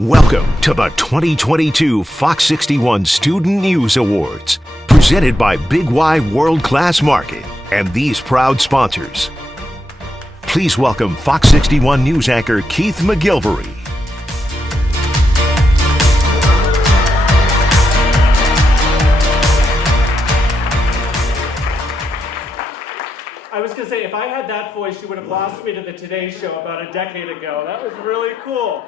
Welcome to the 2022 Fox 61 Student News Awards, presented by Big Y World Class Market and these proud sponsors. Please welcome Fox 61 News anchor Keith McGilvery. I was going to say, if I had that voice, you would have lost me to the Today Show about a decade ago. That was really cool.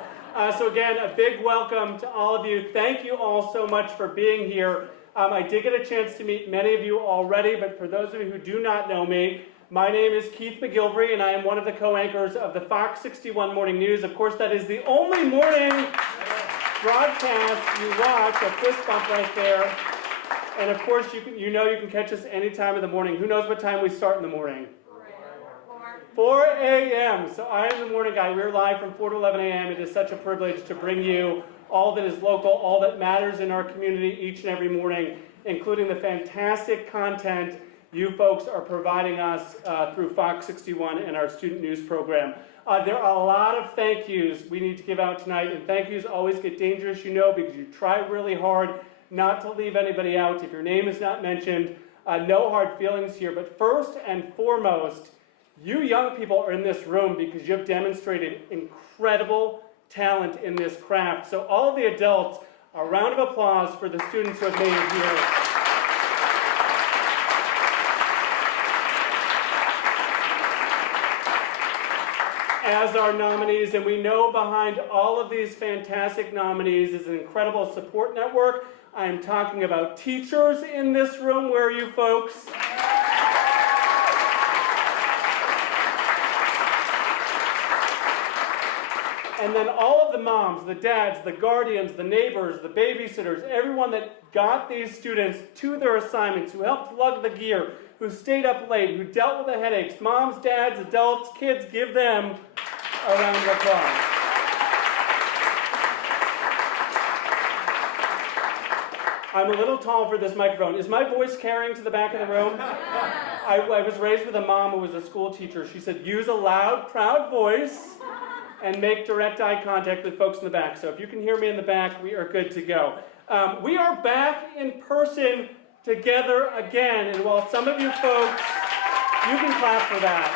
So again, a big welcome to all of you. Thank you all so much for being here. I did get a chance to meet many of you already, but for those of you who do not know me, my name is Keith McGilvery, and I am one of the co-anchors of the Fox 61 Morning News. Of course, that is the only morning broadcast you watch, a fist bump right there. And of course, you can catch us any time of the morning. Who knows what time we start in the morning? 4 a.m. So I am the morning guy. We're live from 4 to 11 a.m. It is such a privilege to bring you all that is local, all that matters in our community each and every morning, including the fantastic content you folks are providing us through Fox 61 and our student news program. There are a lot of thank yous we need to give out tonight, and thank yous always get dangerous, because you try really hard not to leave anybody out. If your name is not mentioned, no hard feelings here. But first and foremost, you young people are in this room because you have demonstrated incredible talent in this craft. So all of the adults, a round of applause for the students who have made it here. As our nominees, and we know behind all of these fantastic nominees is an incredible support network. I am talking about teachers in this room. Where are you folks? And then all of the moms, the dads, the guardians, the neighbors, the babysitters, everyone that got these students to their assignments, who helped lug the gear, who stayed up late, who dealt with the headaches, moms, dads, adults, kids, give them a round of applause. I'm a little tall for this microphone. Is my voice carrying to the back of the room? I was raised with a mom who was a school teacher. She said, use a loud, proud voice and make direct eye contact with folks in the back. So if you can hear me in the back, we are good to go. We are back in person together again. And while some of you folks, you can clap for that.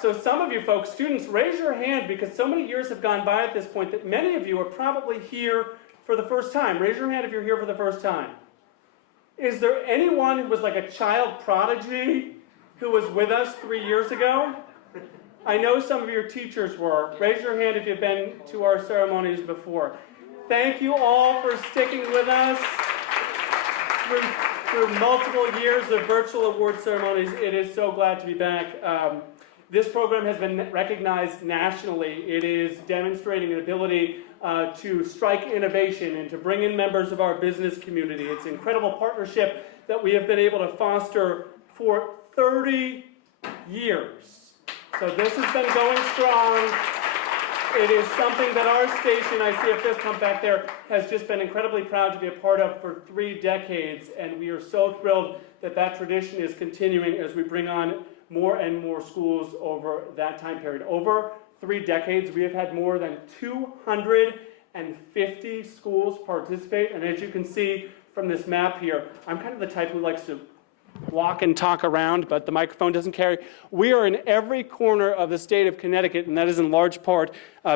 So some of you folks, students, raise your hand because so many years have gone by at this point that many of you are probably here for the first time. Raise your hand if you're here for the first time. Is there anyone who was like a child prodigy who was with us 3 years ago? I know some of your teachers were. Raise your hand if you've been to our ceremonies before. Thank you all for sticking with us through multiple years of virtual award ceremonies. It is so glad to be back. This program has been recognized nationally. It is demonstrating an ability to strike innovation and to bring in members of our business community. It's an incredible partnership that we have been able to foster for 30 years. So this has been going strong. It is something that our station, I see a fist pump back there, has just been incredibly proud to be a part of for 3 decades. And we are so thrilled that that tradition is continuing as we bring on more and more schools over that time period. Over 3 decades, we have had more than 250 schools participate. And as you can see from this map here, I'm kind of the type who likes to walk and talk around, but the microphone doesn't carry. We are in every corner of the state of Connecticut, and that is in large part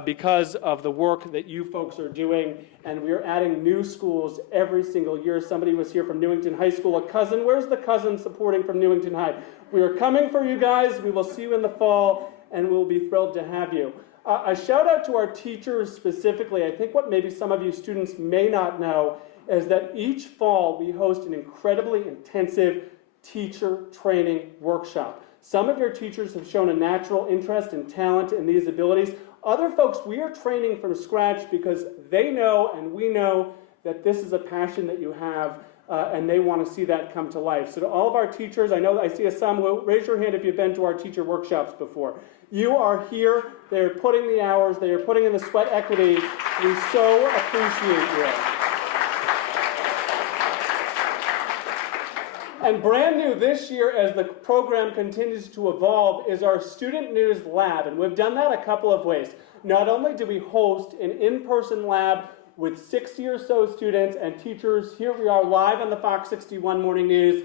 because of the work that you folks are doing. And we are adding new schools every single year. Somebody was here from Newington High School, a cousin. Where's the cousin supporting from Newington High? We are coming for you guys. We will see you in the fall, and we'll be thrilled to have you. A shout out to our teachers specifically. I think what maybe some of you students may not know is that each fall we host an incredibly intensive teacher training workshop. Some of your teachers have shown a natural interest and talent in these abilities. Other folks, we are training from scratch because they know and we know that this is a passion that you have and they want to see that come to life. So to all of our teachers, I know I see some, raise your hand if you've been to our teacher workshops before. You are here, they're putting the hours, they are putting in the sweat equity. We so appreciate you. And brand new this year, as the program continues to evolve, is our Student News Lab. And we've done that a couple of ways. not only did we host an in-person lab with 60 or so students and teachers, here we are live on the Fox 61 Morning News,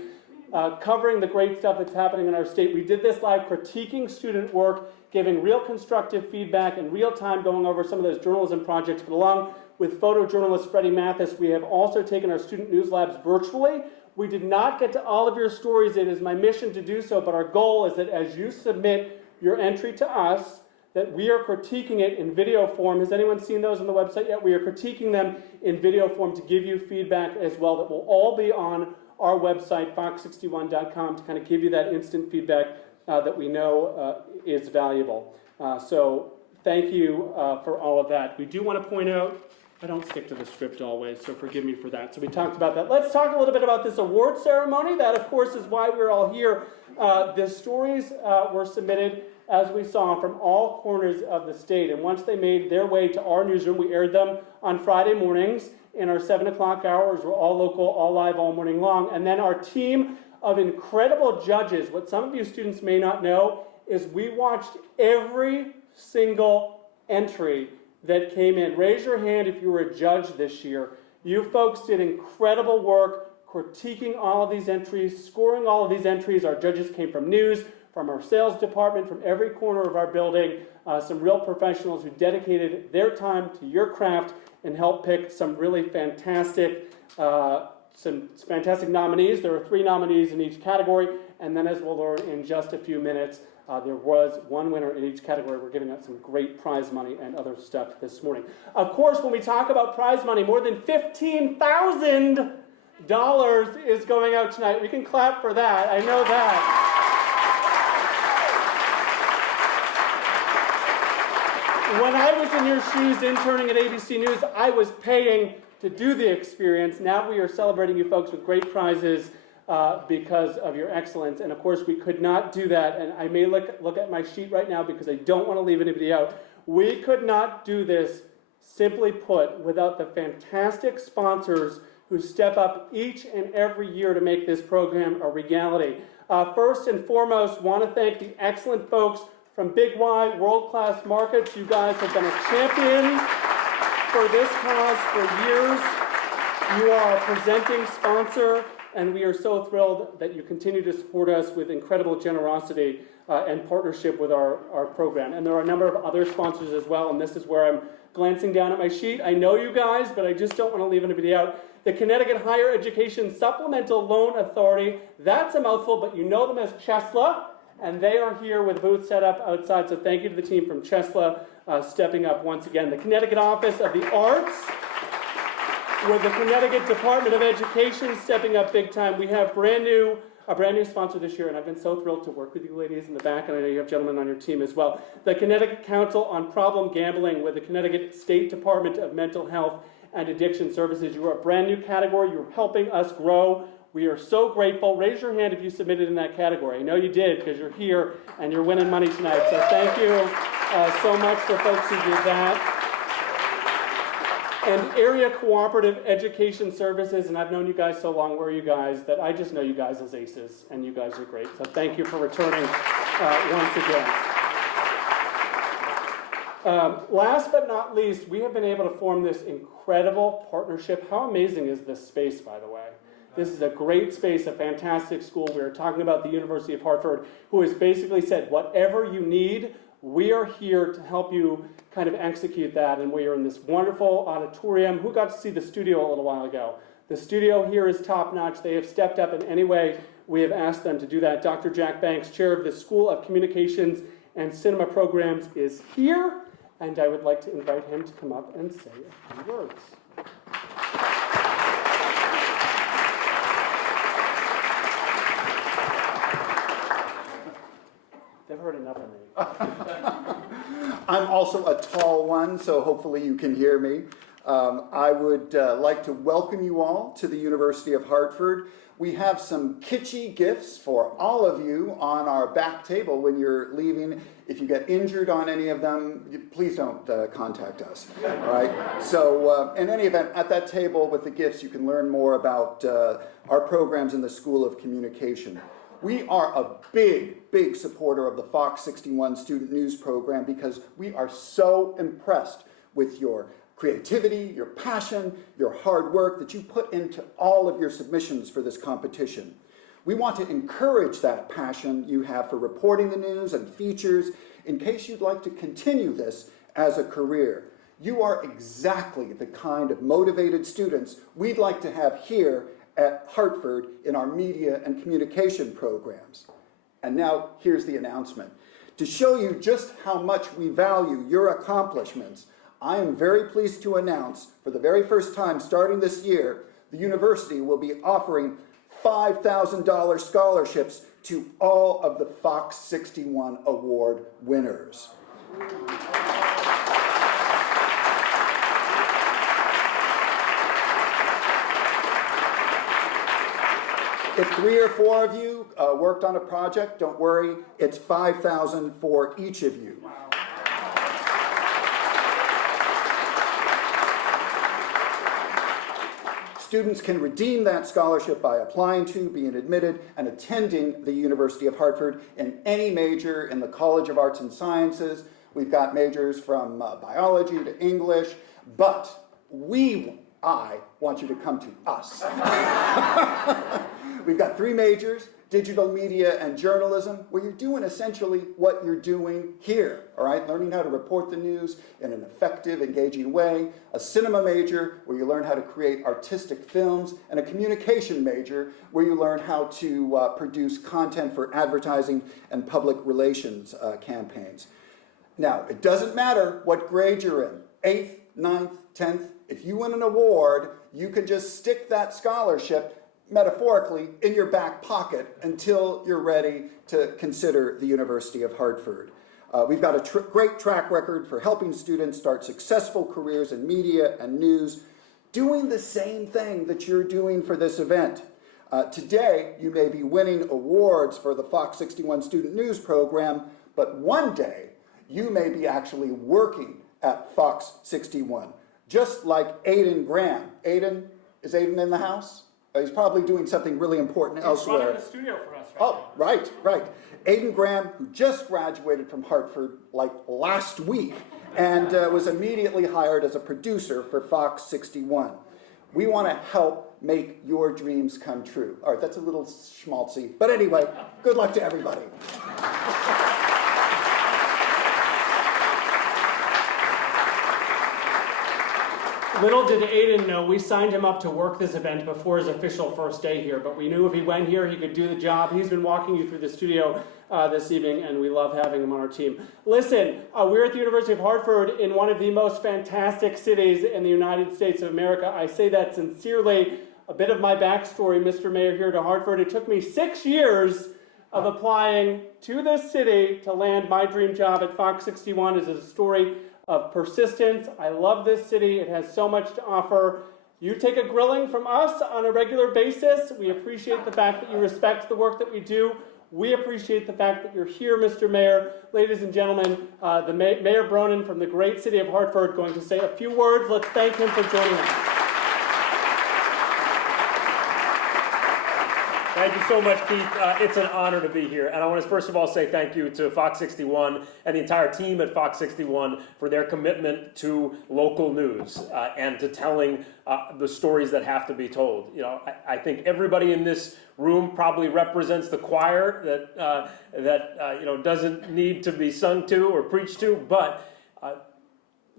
covering the great stuff that's happening in our state. We did this live critiquing student work, giving real constructive feedback in real time, going over some of those journalism projects. But along with photojournalist Freddie Mathis, we have also taken our student news labs virtually. We did not get to all of your stories. It is my mission to do so, but our goal is that as you submit your entry to us, that we are critiquing it in video form. Has anyone seen those on the website yet? We are critiquing them in video form to give you feedback as well. That will all be on our website, fox61.com, to kind of give you that instant feedback that we know is valuable. So thank you for all of that. We do want to point out, I don't stick to the script always, so forgive me for that. So we talked about that. Let's talk a little bit about this award ceremony. That, of course, is why we're all here. The stories were submitted, as we saw, from all corners of the state. And once they made their way to our newsroom, we aired them on Friday mornings in our 7 o'clock hours. We're all local, all live, all morning long. And then our team of incredible judges, what some of you students may not know, is we watched every single entry that came in. Raise your hand if you were a judge this year. You folks did incredible work critiquing all of these entries, scoring all of these entries. Our judges came from news, from our sales department, from every corner of our building, some real professionals who dedicated their time to your craft and helped pick some really fantastic nominees. There were 3 nominees in each category, and then as we'll learn in just a few minutes, there was one winner in each category. We're giving out some great prize money and other stuff this morning. Of course, when we talk about prize money, more than $15,000 is going out tonight. We can clap for that. I know that. When I was in your shoes interning at ABC News, I was paying to do the experience. Now we are celebrating you folks with great prizes because of your excellence. And of course, we could not do that. And I may look at my sheet right now because I don't want to leave anybody out. We could not do this, simply put, without the fantastic sponsors who step up each and every year to make this program a reality. First and foremost, want to thank the excellent folks from Big Y World Class Markets. You guys have been a champion for this cause for years. You are a presenting sponsor, and we are so thrilled that you continue to support us with incredible generosity and partnership with our program. And there are a number of other sponsors as well, and this is where I'm glancing down at my sheet. I know you guys, but I just don't want to leave anybody out. The Connecticut Higher Education Supplemental Loan Authority, that's a mouthful, but you know them as CHESLA, and they are here with booths set up outside, so thank you to the team from CHESLA stepping up once again. The Connecticut Office of the Arts, with the Connecticut Department of Education stepping up big time. We have a brand new sponsor this year, and I've been so thrilled to work with you ladies in the back, and I know you have gentlemen on your team as well. The Connecticut Council on Problem Gambling with the Connecticut State Department of Mental Health and Addiction Services. You are a brand new category. You're helping us grow. We are so grateful. Raise your hand if you submitted in that category. I know you did because you're here and you're winning money tonight. So thank you so much for folks who did that. And Area Cooperative Education Services, and I've known you guys so long, where are you guys, that I just know you guys as aces, and you guys are great. So thank you for returning once again. Last but not least, we have been able to form this incredible partnership. How amazing is this space, by the way? This is a great space, a fantastic school. We are talking about the University of Hartford, who has basically said, whatever you need, we are here to help you kind of execute that. And we are in this wonderful auditorium. Who got to see the studio a little while ago? The studio here is top-notch. They have stepped up in any way we have asked them to do that. Dr. Jack Banks, chair of the School of Communications and Cinema Programs, is here. And I would like to invite him to come up and say a few words. They've heard enough of me. I'm also a tall one, so hopefully you can hear me. I would like to welcome you all to the University of Hartford. We have some kitschy gifts for all of you on our back table when you're leaving. If you get injured on any of them, please don't contact us, all right? So in any event, at that table with the gifts, you can learn more about our programs in the School of Communication. We are a big supporter of the Fox 61 Student News Program because we are so impressed with your creativity, your passion, your hard work that you put into all of your submissions for this competition. We want to encourage that passion you have for reporting the news and features in case you'd like to continue this as a career. You are exactly the kind of motivated students we'd like to have here at Hartford in our media and communication programs. And now here's the announcement. To show you just how much we value your accomplishments, I am very pleased to announce, for the very first time starting this year, the university will be offering $5,000 scholarships to all of the Fox 61 Award winners. If 3 or 4 of you worked on a project, don't worry, it's $5,000 for each of you. Wow. Students can redeem that scholarship by applying to, being admitted, and attending the University of Hartford in any major in the College of Arts and Sciences. We've got majors from biology to English, but I want you to come to us. We've got 3 majors, digital media and journalism, where you're doing essentially what you're doing here, all right? Learning how to report the news in an effective, engaging way. A cinema major, where you learn how to create artistic films. And a communication major, where you learn how to produce content for advertising and public relations campaigns. Now, it doesn't matter what grade you're in, 8th, 9th, 10th. If you win an award, you can just stick that scholarship metaphorically in your back pocket until you're ready to consider the University of Hartford. We've got a great track record for helping students start successful careers in media and news, doing the same thing that you're doing for this event. Today, you may be winning awards for the Fox 61 Student News Program, but one day, you may be actually working at Fox 61, just like Aiden Graham. Is Aiden in the house? He's probably doing something really important elsewhere. He's running the studio for us right now. Right. Aiden Graham, who just graduated from Hartford like last week and was immediately hired as a producer for Fox 61. We want to help make your dreams come true. All right, that's a little schmaltzy. But anyway, good luck to everybody. Little did Aiden know, we signed him up to work this event before his official first day here, but we knew if he went here, he could do the job. He's been walking you through the studio this evening, and we love having him on our team. Listen, we're at the University of Hartford in one of the most fantastic cities in the United States of America. I say that sincerely. A bit of my backstory, Mr. Mayor, here to Hartford. It took me 6 years of applying to this city to land my dream job at Fox 61. It's a story of persistence. I love this city. It has so much to offer. You take a grilling from us on a regular basis. We appreciate the fact that you respect the work that we do. We appreciate the fact that you're here, Mr. Mayor. Ladies and gentlemen, Mayor Bronin from the great city of Hartford going to say a few words. Let's thank him for joining us. Thank you so much, Keith. It's an honor to be here. And I want to first of all say thank you to Fox 61 and the entire team at Fox 61 for their commitment to local news and to telling the stories that have to be told. You know, I think everybody in this room probably represents the choir that doesn't need to be sung to or preached to, but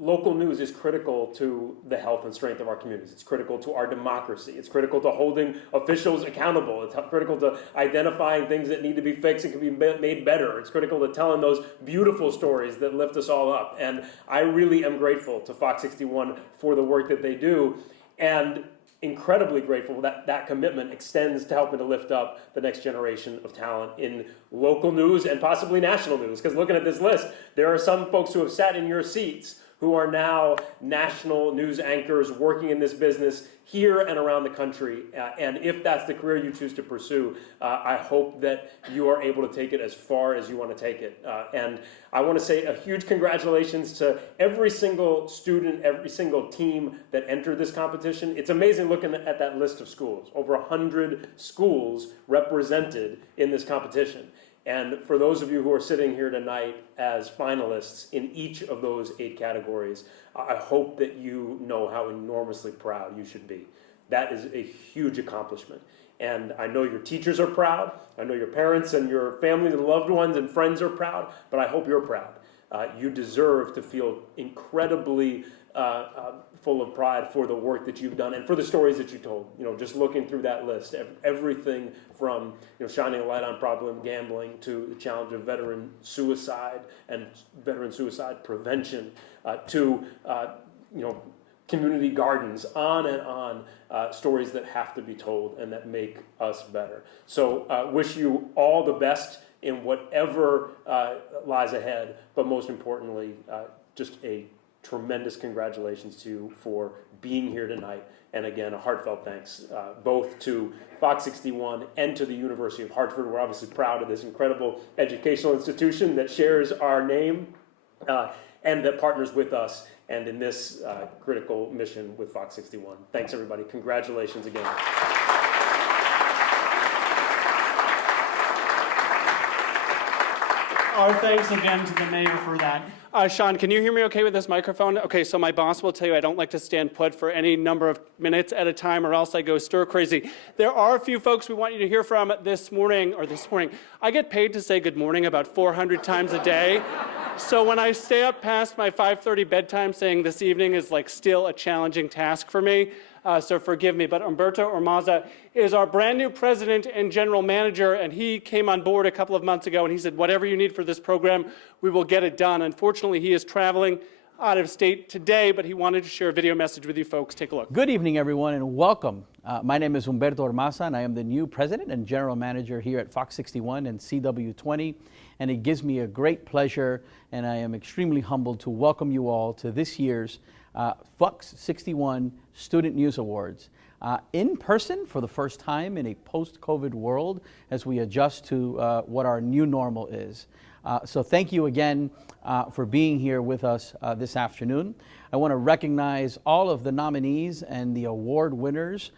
local news is critical to the health and strength of our communities. It's critical to our democracy. It's critical to holding officials accountable. It's critical to identifying things that need to be fixed and can be made better. It's critical to telling those beautiful stories that lift us all up. And I really am grateful to Fox 61 for the work that they do, and incredibly grateful that that commitment extends to helping to lift up the next generation of talent in local news and possibly national news. Because looking at this list, there are some folks who have sat in your seats who are now national news anchors working in this business here and around the country. And if that's the career you choose to pursue, I hope that you are able to take it as far as you want to take it. And I want to say a huge congratulations to every single student, every single team that entered this competition. It's amazing looking at that list of schools. Over 100 schools represented in this competition. And for those of you who are sitting here tonight as finalists in each of those 8 categories, I hope that you know how enormously proud you should be. That is a huge accomplishment. And I know your teachers are proud. I know your parents and your families and loved ones and friends are proud, but I hope you're proud. You deserve to feel incredibly full of pride for the work that you've done and for the stories that you told. You know, just looking through that list, everything from, you know, shining a light on problem gambling to the challenge of veteran suicide and veteran suicide prevention to, you know, community gardens, on and on, stories that have to be told and that make us better. So wish you all the best in whatever lies ahead, but most importantly, just a tremendous congratulations to you for being here tonight. And again, a heartfelt thanks both to Fox 61 and to the University of Hartford. We're obviously proud of this incredible educational institution that shares our name and that partners with us and in this critical mission with Fox 61. Thanks, everybody. Congratulations again. Our thanks again to the mayor for that. Sean, can you hear me okay with this microphone? Okay, so my boss will tell you I don't like to stand put for any number of minutes at a time or else I go stir crazy. There are a few folks we want you to hear from this morning. I get paid to say good morning about 400 times a day. So when I stay up past my 5:30 bedtime saying this evening is like still a challenging task for me, so forgive me. But Humberto Ormaza is our brand new president and general manager, and he came on board a couple of months ago and he said, whatever you need for this program, we will get it done. Unfortunately, he is traveling out of state today, but he wanted to share a video message with you folks. Take a look. Good evening, everyone, and welcome. My name is Humberto Ormaza, and I am the new president and general manager here at Fox 61 and CW20. And it gives me a great pleasure, and I am extremely humbled to welcome you all to this year's Fox 61 Student News Awards. In person for the first time in a post-COVID world as we adjust to what our new normal is. So thank you again for being here with us this afternoon. I want to recognize all of the nominees and the award winners.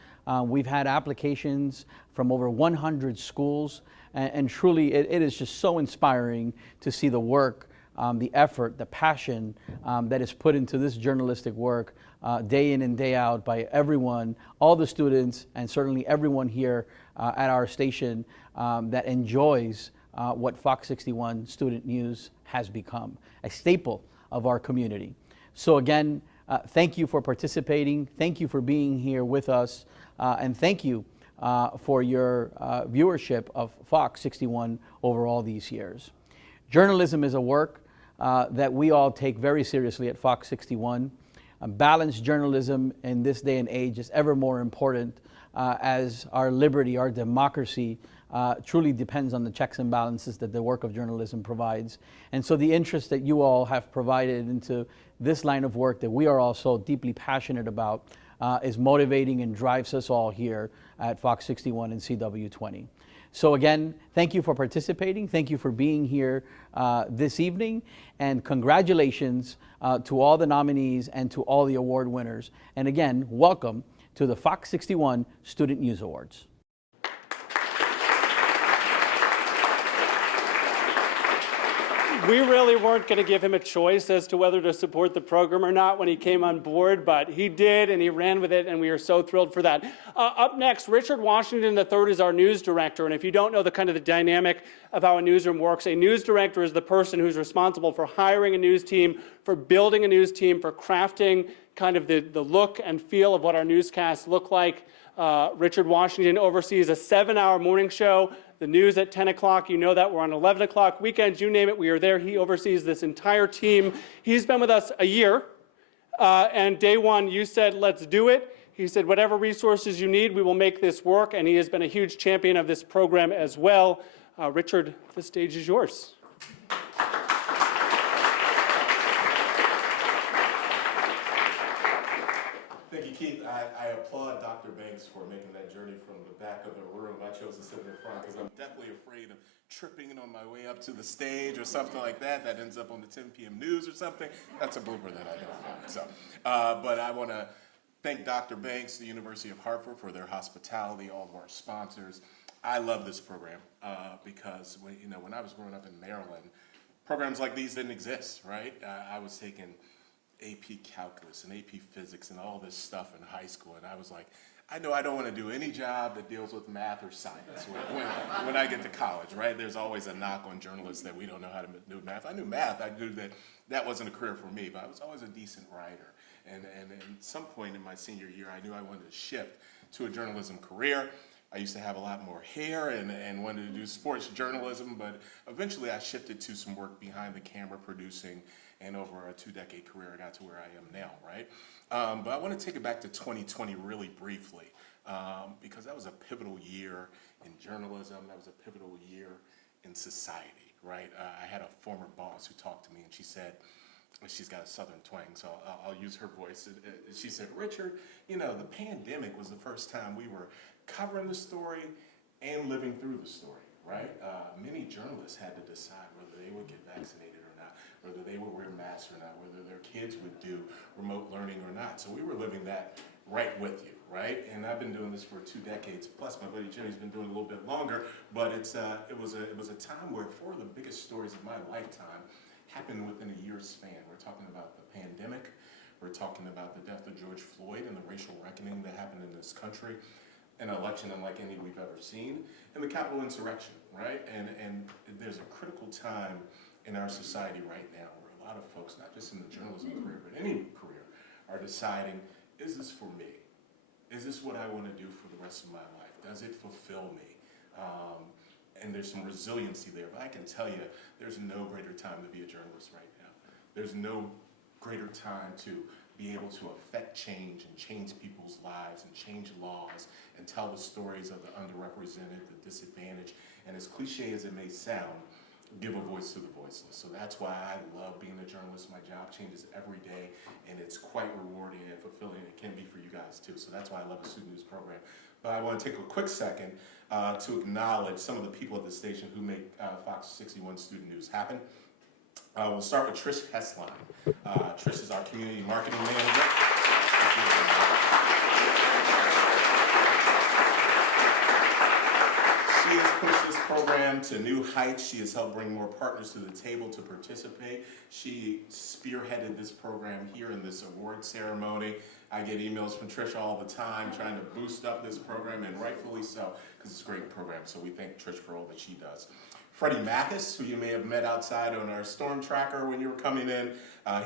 We've had applications from over 100 schools, and truly it is just so inspiring to see the work, the effort, the passion that is put into this journalistic work day in and day out by everyone, all the students, and certainly everyone here at our station that enjoys what Fox 61 Student News has become, a staple of our community. So again, thank you for participating, thank you for being here with us, and thank you for your viewership of Fox 61 over all these years. Journalism is a work that we all take very seriously at Fox 61. Balanced journalism in this day and age is ever more important as our liberty, our democracy truly depends on the checks and balances that the work of journalism provides. And so the interest that you all have provided into this line of work that we are all so deeply passionate about is motivating and drives us all here at Fox 61 and CW20. So again, thank you for participating. Thank you for being here this evening. And congratulations to all the nominees and to all the award winners. And again, welcome to the Fox 61 Student News Awards. We really weren't going to give him a choice as to whether to support the program or not when he came on board, but he did, and he ran with it, and we are so thrilled for that. Up next, Richard Washington III is our news director, and if you don't know the dynamic of how a newsroom works, a news director is the person who's responsible for hiring a news team, for building a news team, for crafting kind of the look and feel of what our newscasts look like. Richard Washington oversees a 7-hour morning show. The news at 10 o'clock, you know that. We're on 11 o'clock. Weekends, you name it, we are there. He oversees this entire team. He's been with us a year. And day one, you said, let's do it. He said, whatever resources you need, we will make this work. And he has been a huge champion of this program as well. Richard, the stage is yours. I applaud Dr. Banks for making that journey from the back of the room. I chose to sit in the front because I'm definitely afraid of tripping on my way up to the stage or something like that. That ends up on the 10 p.m. news or something. That's a blooper that I don't know. So, but I want to thank Dr. Banks, the University of Hartford, for their hospitality, all of our sponsors. I love this program because when I was growing up in Maryland, programs like these didn't exist, right? I was taking AP Calculus and AP Physics and all this stuff in high school, and I was like, I know I don't want to do any job that deals with math or science when I get to college, right? There's always a knock on journalists that we don't know how to do math. I knew math. I knew that wasn't a career for me, but I was always a decent writer. And at some point in my senior year, I knew I wanted to shift to a journalism career. I used to have a lot more hair and wanted to do sports journalism, but eventually I shifted to some work behind the camera producing, and over a 2-decade career, I got to where I am now, right? But I want to take it back to 2020 really briefly, because that was a pivotal year in journalism. That was a pivotal year in society, right? I had a former boss who talked to me, and she said, she's got a southern twang, so I'll use her voice. She said, Richard, the pandemic was the first time we were covering the story and living through the story, right? Many journalists had to decide whether they would get vaccinated or not, whether they would wear masks or not, whether their kids would do remote learning or not. So we were living that right with you, right? And I've been doing this for 2 decades, plus my buddy Jimmy's been doing it a little bit longer, but it was a time where 4 of the biggest stories of my lifetime happened within a year's span. We're talking about the pandemic, we're talking about the death of George Floyd and the racial reckoning that happened in this country, an election unlike any we've ever seen, and the Capitol insurrection, right? And there's a critical time in our society right now where a lot of folks, not just in the journalism career, but any career, are deciding, is this for me? Is this what I want to do for the rest of my life? Does it fulfill me? And there's some resiliency there, but I can tell you, there's no greater time to be a journalist right now. There's no greater time to be able to affect change and change people's lives and change laws and tell the stories of the underrepresented, the disadvantaged, and as cliche as it may sound, give a voice to the voiceless. So that's why I love being a journalist. My job changes every day, and it's quite rewarding and fulfilling. It can be for you guys too. So that's why I love the Student News program. But I want to take a quick second to acknowledge some of the people at the station who make Fox 61 Student News happen. We'll start with Trish Hesline. Trish is our community marketing manager. She has pushed this program to new heights. She has helped bring more partners to the table to participate. She spearheaded this program here in this award ceremony. I get emails from Trish all the time trying to boost up this program, and rightfully so, because it's a great program. So we thank Trish for all that she does. Freddie Mathis, who you may have met outside on our storm tracker when you were coming in.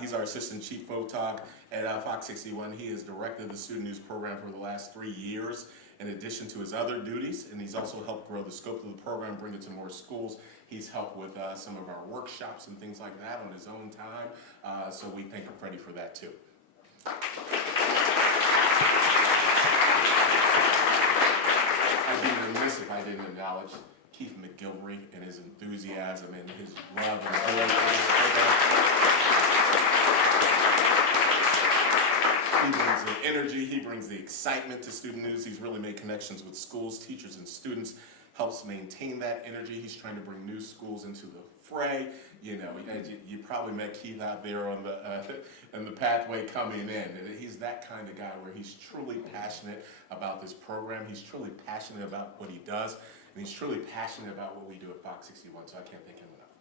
He's our assistant chief photog at Fox 61. He has directed the Student News program for the last 3 years, in addition to his other duties, and he's also helped grow the scope of the program, bring it to more schools. He's helped with some of our workshops and things like that on his own time, so we thank Freddie for that too. I'd be remiss if I didn't acknowledge Keith McGilvery and his enthusiasm and his love and joy for this program. He brings the energy, he brings the excitement to Student News. He's really made connections with schools, teachers, and students, helps maintain that energy. He's trying to bring new schools into the fray. You probably met Keith out there on the pathway coming in. And he's that kind of guy where he's truly passionate about this program. He's truly passionate about what he does. And he's truly passionate about what we do at Fox 61, so I can't thank him enough.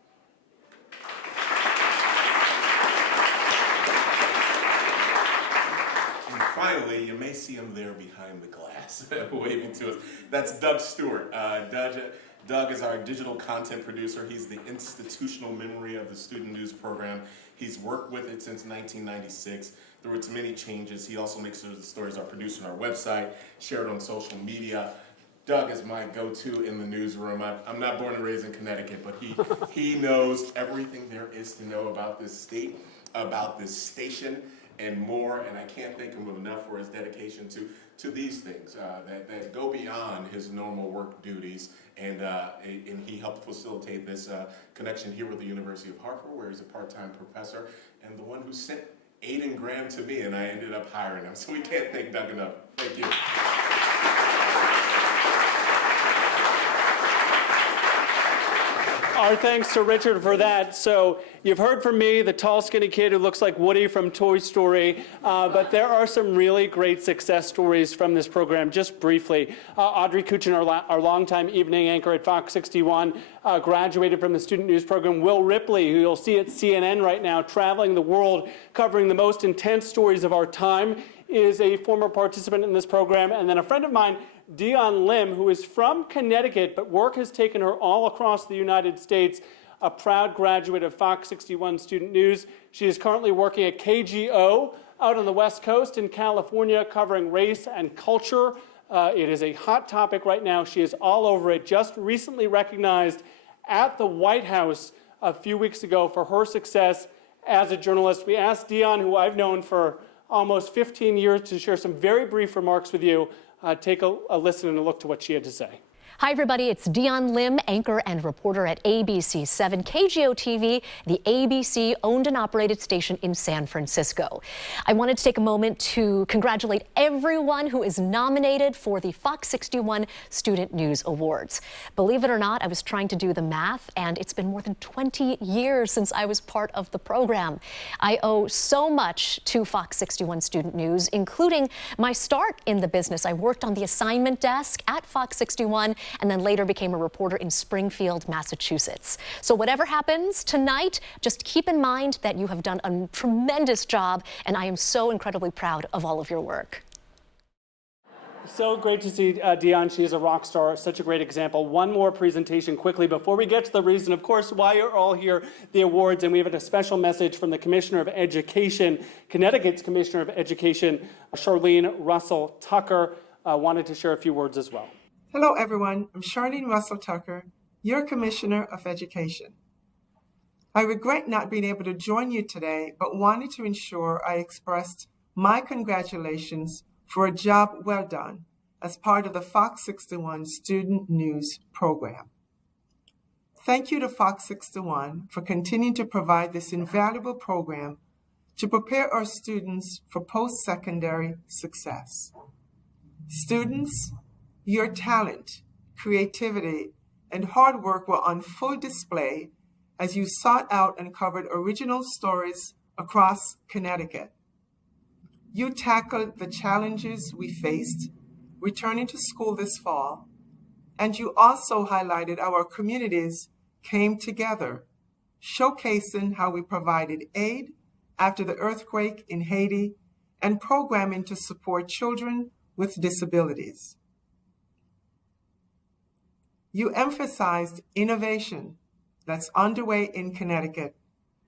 And finally, you may see him there behind the glass, waving to us. That's Doug Stewart. Doug is our digital content producer. He's the institutional memory of the Student News program. He's worked with it since 1996. Through its many changes, he also makes sure the stories are produced on our website, shared on social media. Doug is my go-to in the newsroom. I'm not born and raised in Connecticut, but he knows everything there is to know about this state, about this station, and more. And I can't thank him enough for his dedication to these things that go beyond his normal work duties. And he helped facilitate this connection here with the University of Hartford, where he's a part-time professor, and the one who sent Aiden Graham to me, and I ended up hiring him. So we can't thank Doug enough. Thank you. Our thanks to Richard for that. So you've heard from me, the tall, skinny kid who looks like Woody from Toy Story, but there are some really great success stories from this program. Just briefly, Audrey Kuchin, our longtime evening anchor at Fox 61, graduated from the student news program. Will Ripley, who you'll see at CNN right now, traveling the world, covering the most intense stories of our time, is a former participant in this program. And then a friend of mine, Dion Lim, who is from Connecticut, but work has taken her all across the United States, a proud graduate of Fox 61 Student News. She is currently working at KGO out on the West Coast in California, covering race and culture. It is a hot topic right now. She is all over it. Just recently recognized at the White House a few weeks ago for her success as a journalist. We asked Dion, who I've known for almost 15 years, to share some very brief remarks with you. Take a listen and a look to what she had to say. Hi, everybody. It's Dion Lim, anchor and reporter at ABC 7 KGO TV, the ABC owned and operated station in San Francisco. I wanted to take a moment to congratulate everyone who is nominated for the Fox 61 Student News Awards. Believe it or not, I was trying to do the math, and it's been more than 20 years since I was part of the program. I owe so much to Fox 61 Student News, including my start in the business. I worked on the assignment desk at Fox 61 and then later became a reporter in Springfield, Massachusetts. So whatever happens tonight, just keep in mind that you have done a tremendous job, and I am so incredibly proud of all of your work. So great to see Dion. She is a rock star, such a great example. One more presentation quickly before we get to the reason, of course, why you're all here, the awards. And we have a special message from the Commissioner of Education, Connecticut's Commissioner of Education, Charlene Russell Tucker, wanted to share a few words as well. Hello, everyone. I'm Charlene Russell Tucker, your Commissioner of Education. I regret not being able to join you today, but wanted to ensure I expressed my congratulations for a job well done as part of the Fox 61 Student News program. Thank you to Fox 61 for continuing to provide this invaluable program to prepare our students for post-secondary success. Students, your talent, creativity, and hard work were on full display as you sought out and covered original stories across Connecticut. You tackled the challenges we faced returning to school this fall, and you also highlighted how our communities came together, showcasing how we provided aid after the earthquake in Haiti and programming to support children with disabilities. You emphasized innovation that's underway in Connecticut,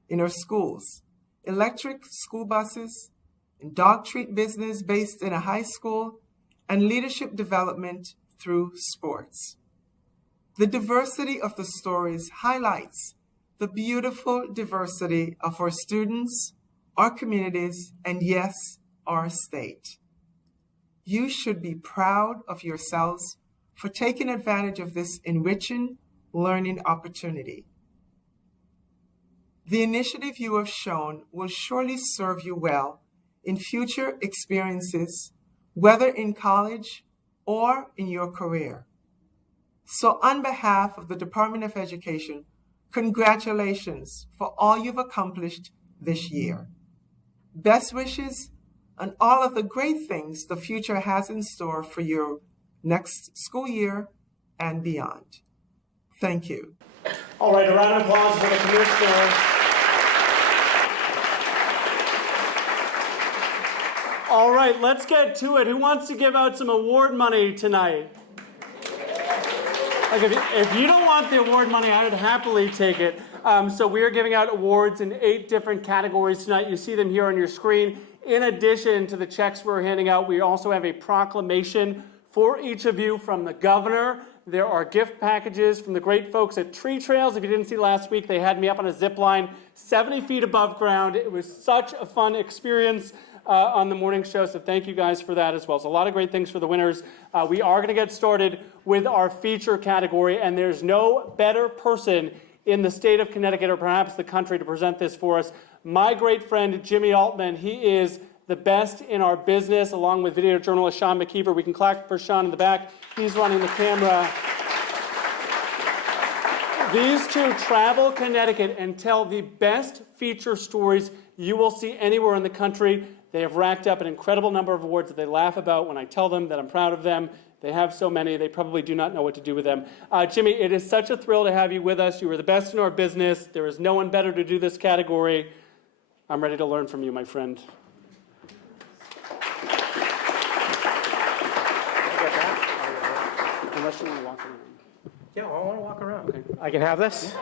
in our schools, electric school buses, and dog treat business based in a high school, and leadership development through sports. The diversity of the stories highlights the beautiful diversity of our students, our communities, and yes, our state. You should be proud of yourselves for taking advantage of this enriching learning opportunity. The initiative you have shown will surely serve you well in future experiences, whether in college or in your career. So on behalf of the Department of Education, congratulations for all you've accomplished this year. Best wishes and all of the great things the future has in store for your next school year and beyond. Thank you. All right, a round of applause for the Commissioner. All right, let's get to it. Who wants to give out some award money tonight? Like if you don't want the award money, I would happily take it. So we are giving out awards in 8 different categories tonight. You see them here on your screen. In addition to the checks we're handing out, we also have a proclamation for each of you from the governor. There are gift packages from the great folks at Tree Trails. If you didn't see last week, they had me up on a zip line 70 feet above ground. It was such a fun experience on the morning show, so thank you guys for that as well. So a lot of great things for the winners. We are going to get started with our feature category, and there's no better person in the state of Connecticut or perhaps the country to present this for us my great friend, Jimmy Altman. He is the best in our business, along with video journalist Sean McKeever. We can clap for Sean in the back. He's running the camera. These two travel Connecticut and tell the best feature stories you will see anywhere in the country. They have racked up an incredible number of awards that they laugh about when I tell them that I'm proud of them. They have so many, they probably do not know what to do with them. Jimmy, it is such a thrill to have you with us. You are the best in our business. There is no one better to do this category. I'm ready to learn from you, my friend. Unless you want to walk around. Yeah, I want to walk around. Okay. I can have this?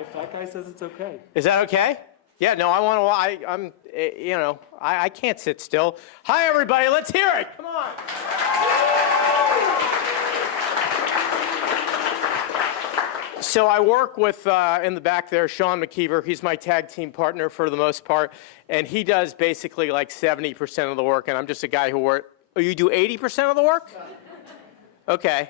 If that guy says it's okay. Is that okay? Yeah, no, I want to, I can't sit still. Hi, everybody, let's hear it. Come on. So I work with, in the back there, Sean McKeever. He's my tag team partner for the most part, and he does basically like 70% of the work, and I'm just a guy who works. Oh, you do 80% of the work? Okay.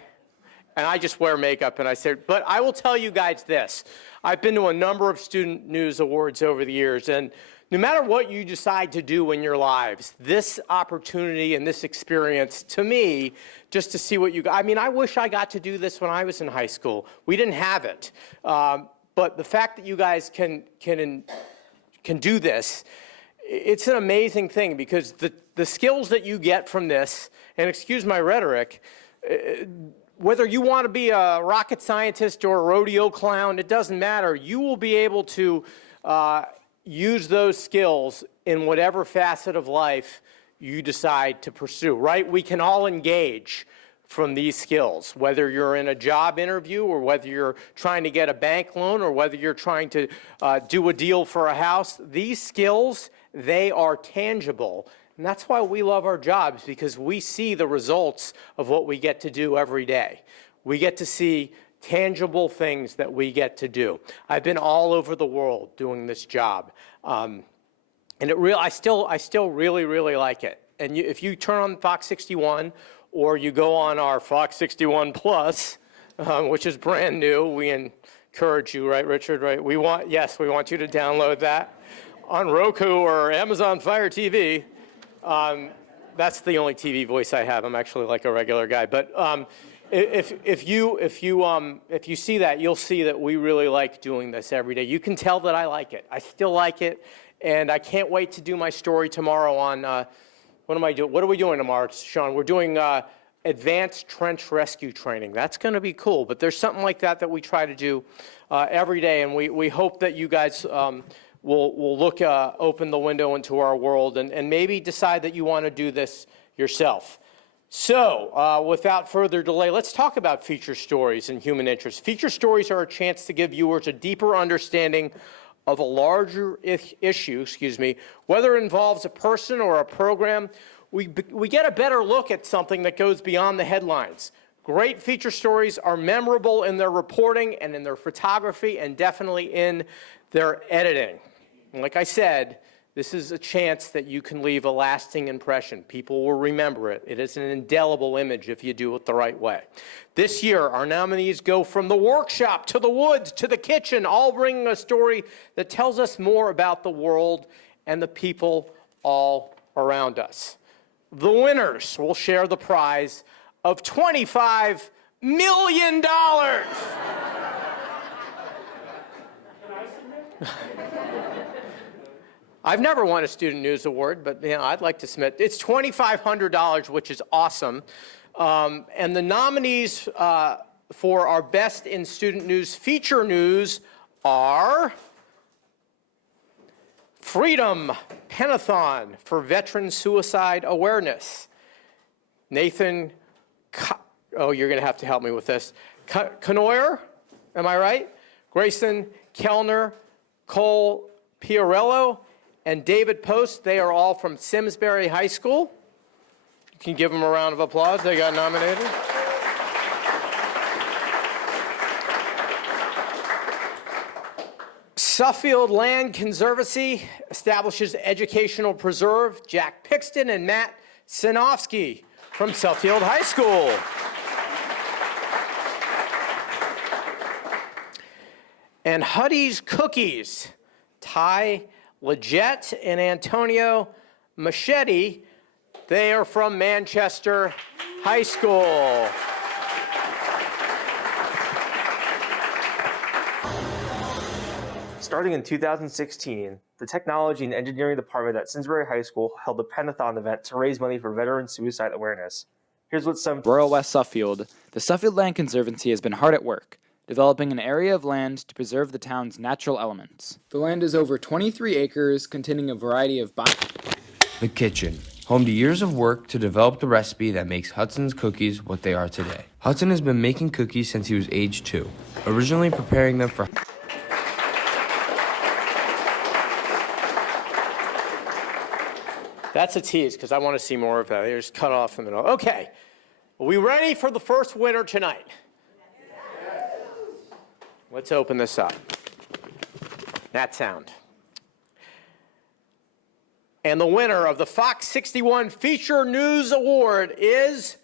And I just wear makeup, and I said, but I will tell you guys this. I've been to a number of student news awards over the years, and no matter what you decide to do in your lives, this opportunity and this experience, to me, just to see what you got, I mean, I wish I got to do this when I was in high school. We didn't have it. But the fact that you guys can do this, it's an amazing thing, because the skills that you get from this, and excuse my rhetoric, whether you want to be a rocket scientist or a rodeo clown, it doesn't matter. You will be able to use those skills in whatever facet of life you decide to pursue, right? We can all engage from these skills, whether you're in a job interview or whether you're trying to get a bank loan or whether you're trying to do a deal for a house. These skills, they are tangible. And that's why we love our jobs, because we see the results of what we get to do every day. We get to see tangible things that we get to do. I've been all over the world doing this job. And I still really, really like it. And if you turn on Fox 61 or you go on our Fox 61 Plus, which is brand new, we encourage you, right, Richard? Right? We want you to download that on Roku or Amazon Fire TV. That's the only TV voice I have. I'm actually like a regular guy. But if you see that, you'll see that we really like doing this every day. You can tell that I like it. I still like it, and I can't wait to do my story tomorrow on what am I doing? What are we doing tomorrow, Sean? We're doing advanced trench rescue training. That's going to be cool. But there's something like that we try to do every day, and we hope that you guys. We'll look, open the window into our world and maybe decide that you want to do this yourself. So, without further delay, let's talk about feature stories and human interest. Feature stories are a chance to give viewers a deeper understanding of a larger issue, whether it involves a person or a program. We get a better look at something that goes beyond the headlines. Great feature stories are memorable in their reporting and in their photography and definitely in their editing. And like I said, this is a chance that you can leave a lasting impression. People will remember it. It is an indelible image if you do it the right way. This year, our nominees go from the workshop to the woods to the kitchen, all bringing a story that tells us more about the world and the people all around us. The winners will share the prize of $25 million. I've never won a Student News Award, but I'd like to submit. It's $2,500, which is awesome. And the nominees for our Best in Student News Feature News are Freedom Penathon for Veteran Suicide Awareness. Nathan, you're going to have to help me with this. Canoyer, am I right? Grayson Kellner, Cole Piorello, and David Post. They are all from Simsbury High School. You can give them a round of applause. They got nominated. Suffield Land Conservancy establishes educational preserve. Jack Pixton and Matt Sinofsky from Suffield High School. And Huddy's Cookies, Ty Leggett and Antonio Machete. They are from Manchester High School. Starting in 2016, the Technology and Engineering Department at Simsbury High School held a Penathon event to raise money for veteran suicide awareness. Here's what some Royal West Suffield, the Suffield Land Conservancy has been hard at work, developing an area of land to preserve the town's natural elements. The land is over 23 acres, containing a variety of The kitchen, home to years of work to develop the recipe that makes Hudson's cookies what they are today. Hudson has been making cookies since he was age 2, originally preparing them for That's a tease because I want to see more of that. They just cut off in the middle. Okay. Are we ready for the first winner tonight? Yes. Let's open this up. That sound. And the winner of the Fox 61 Feature News Award is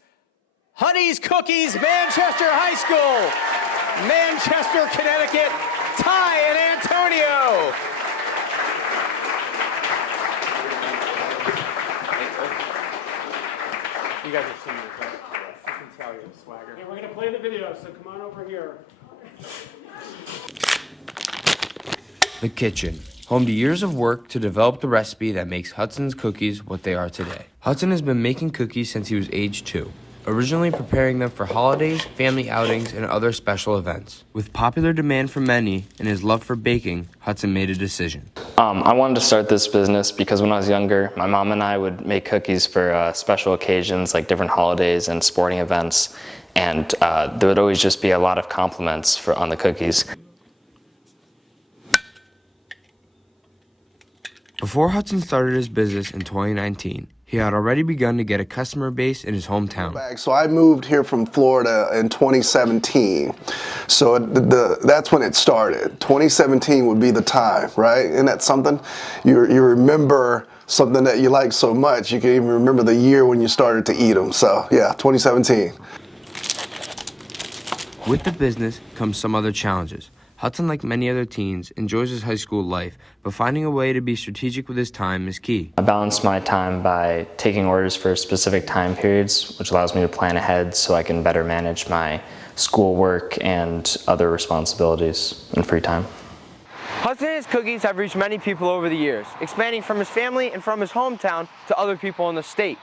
Honey's Cookies, Manchester High School, Manchester, Connecticut, Ty and Antonio. You guys have seen this, right? I can tell you the swagger. Okay, we're going to play the video, so come on over here. the kitchen, home to years of work to develop the recipe that makes Hudson's cookies what they are today. Hudson has been making cookies since he was age 2, originally preparing them for holidays, family outings, and other special events. With popular demand from many and his love for baking, Hudson made a decision. I wanted to start this business because when I was younger, my mom and I would make cookies for special occasions like different holidays and sporting events, and there would always just be a lot of compliments on the cookies. Before Hudson started his business in 2019, he had already begun to get a customer base in his hometown. So I moved here from Florida in 2017. So that's when it started. 2017 would be the time, right? Isn't that something? You remember something that you like so much, you can even remember the year when you started to eat them. So yeah, 2017. With the business comes some other challenges. Hudson, like many other teens, enjoys his high school life, but finding a way to be strategic with his time is key. I balance my time by taking orders for specific time periods, which allows me to plan ahead so I can better manage my schoolwork and other responsibilities in free time. Hudson and his cookies have reached many people over the years, expanding from his family and from his hometown to other people in the state.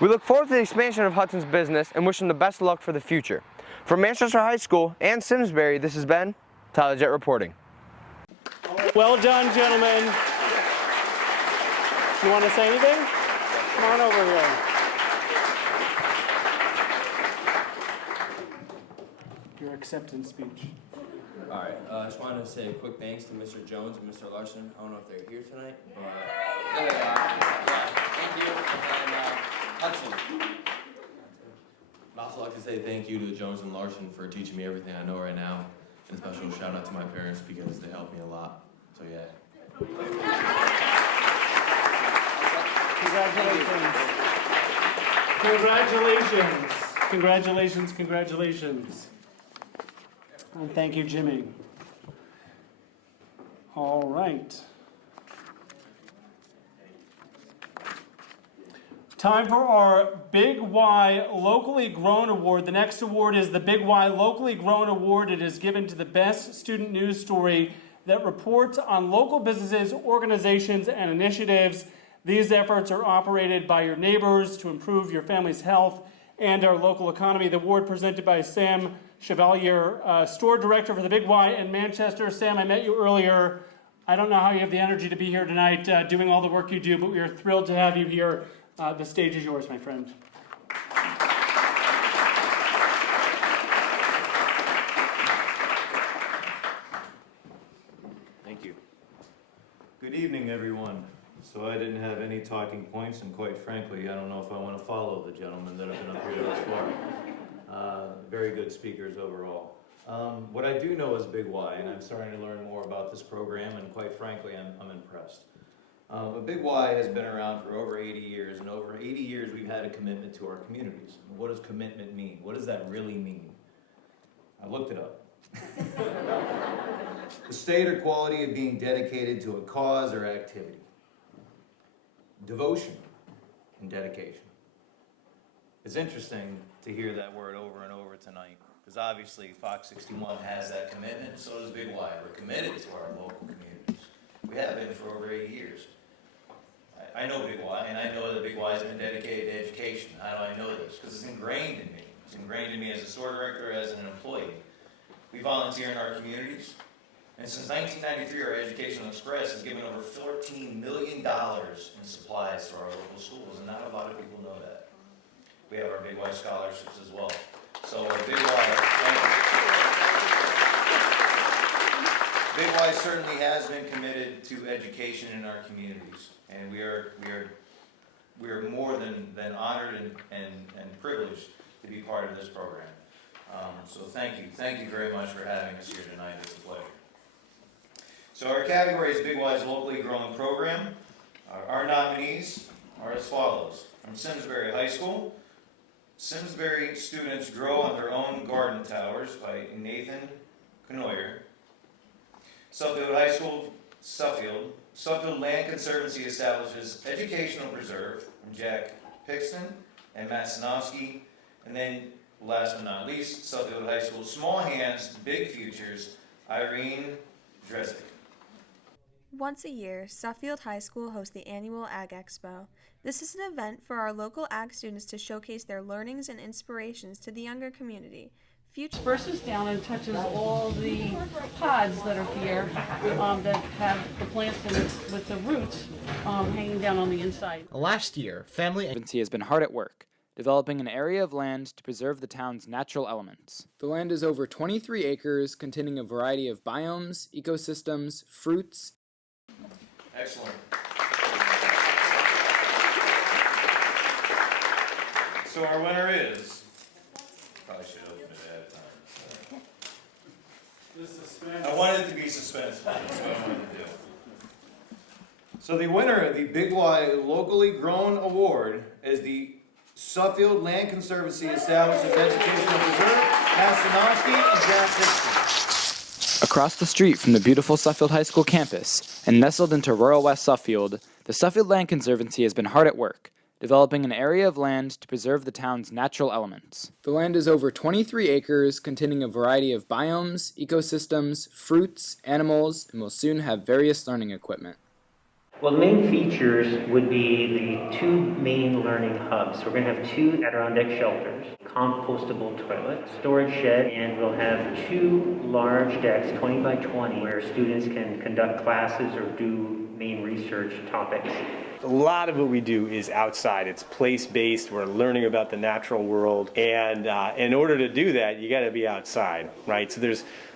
We look forward to the expansion of Hudson's business and wish him the best of luck for the future. From Manchester High School and Simsbury, this has been Tyler Jett reporting. Well done, gentlemen. You want to say anything? Come on over here. Your acceptance speech. All right, I just wanted to say a quick thanks to Mr. Jones and Mr. Larson. I don't know if they're here tonight, but there they are. Yeah, thank you. And Hudson. I'd also like to say thank you to Jones and Larson for teaching me everything I know right now. And a special shout out to my parents because they helped me a lot. So yeah. Congratulations. Congratulations, congratulations. And thank you, Jimmy. All right. Time for our Big Y Locally Grown Award. The next award is the Big Y Locally Grown Award. It is given to the best student news story that reports on local businesses, organizations, and initiatives. These efforts are operated by your neighbors to improve your family's health and our local economy. The award presented by Sam Chevalier, store director for the Big Y in Manchester. Sam, I met you earlier. I don't know how you have the energy to be here tonight doing all the work you do, but we are thrilled to have you here. The stage is yours, my friend. Thank you. Good evening, everyone. So I didn't have any talking points, and quite frankly, I don't know if I want to follow the gentlemen that have been up here thus far. Very good speakers overall. What I do know is Big Y, and I'm starting to learn more about this program, and quite frankly, I'm impressed. Big Y has been around for over 80 years, and over 80 years we've had a commitment to our communities. What does commitment mean? What does that really mean? I looked it up. The state or quality of being dedicated to a cause or activity. Devotion and dedication. It's interesting to hear that word over and over tonight, because obviously Fox 61 has that commitment, so does Big Y. We're committed to our local communities. We have been for over 8 years. I know Big Y, and I know that Big Y has been dedicated to education. How do I know this? Because it's ingrained in me. It's ingrained in me as a store director, as an employee. We volunteer in our communities, and since 1993, our Educational Express has given over $14 million in supplies to our local schools, and not a lot of people know that. We have our Big Y scholarships as well. So Big Y certainly has been committed to education in our communities, and we are more than honored and privileged to be part of this program. So thank you very much for having us here tonight. It's a pleasure. So our category is Big Y's locally grown program. Our nominees are as follows. From Simsbury High School, Simsbury students grow on their own garden towers by Nathan Knoyer. Suffield High School, Suffield Land Conservancy establishes educational preserve from Jack Pixton and Matt Sinofsky. And then, last but not least, Suffield High School, Small Hands, Big Futures, Irene Dresdick. Once a year, Suffield High School hosts the annual Ag Expo. This is an event for our local ag students to showcase their learnings and inspirations to the younger community. Disperses down and touches all the pods that are here that have the plants in it with the roots hanging down on the inside. Last year, Family Agency has been hard at work, developing an area of land to preserve the town's natural elements. The land is over 23 acres, containing a variety of biomes, ecosystems, fruits. Excellent. So our winner is, probably should open it ahead of time. I wanted it to be suspenseful, that's what I wanted to do. So the winner of the Big Y Locally Grown Award is the Suffield Land Conservancy establishes educational preserve, Matt Sinofsky and Jack Dixon. Across the street from the beautiful Suffield High School campus, and nestled into Royal West Suffield, the Suffield Land Conservancy has been hard at work, developing an area of land to preserve the town's natural elements. The land is over 23 acres, containing a variety of biomes, ecosystems, fruits, animals, and will soon have various learning equipment. Well, the main features would be the two main learning hubs. We're going to have 2 Adirondack shelters, compostable toilet, storage shed, and we'll have 2 large decks, 20 by 20, where students can conduct classes or do main research topics. A lot of what we do is outside. It's place-based. We're learning about the natural world. And in order to do that, you got to be outside, right? So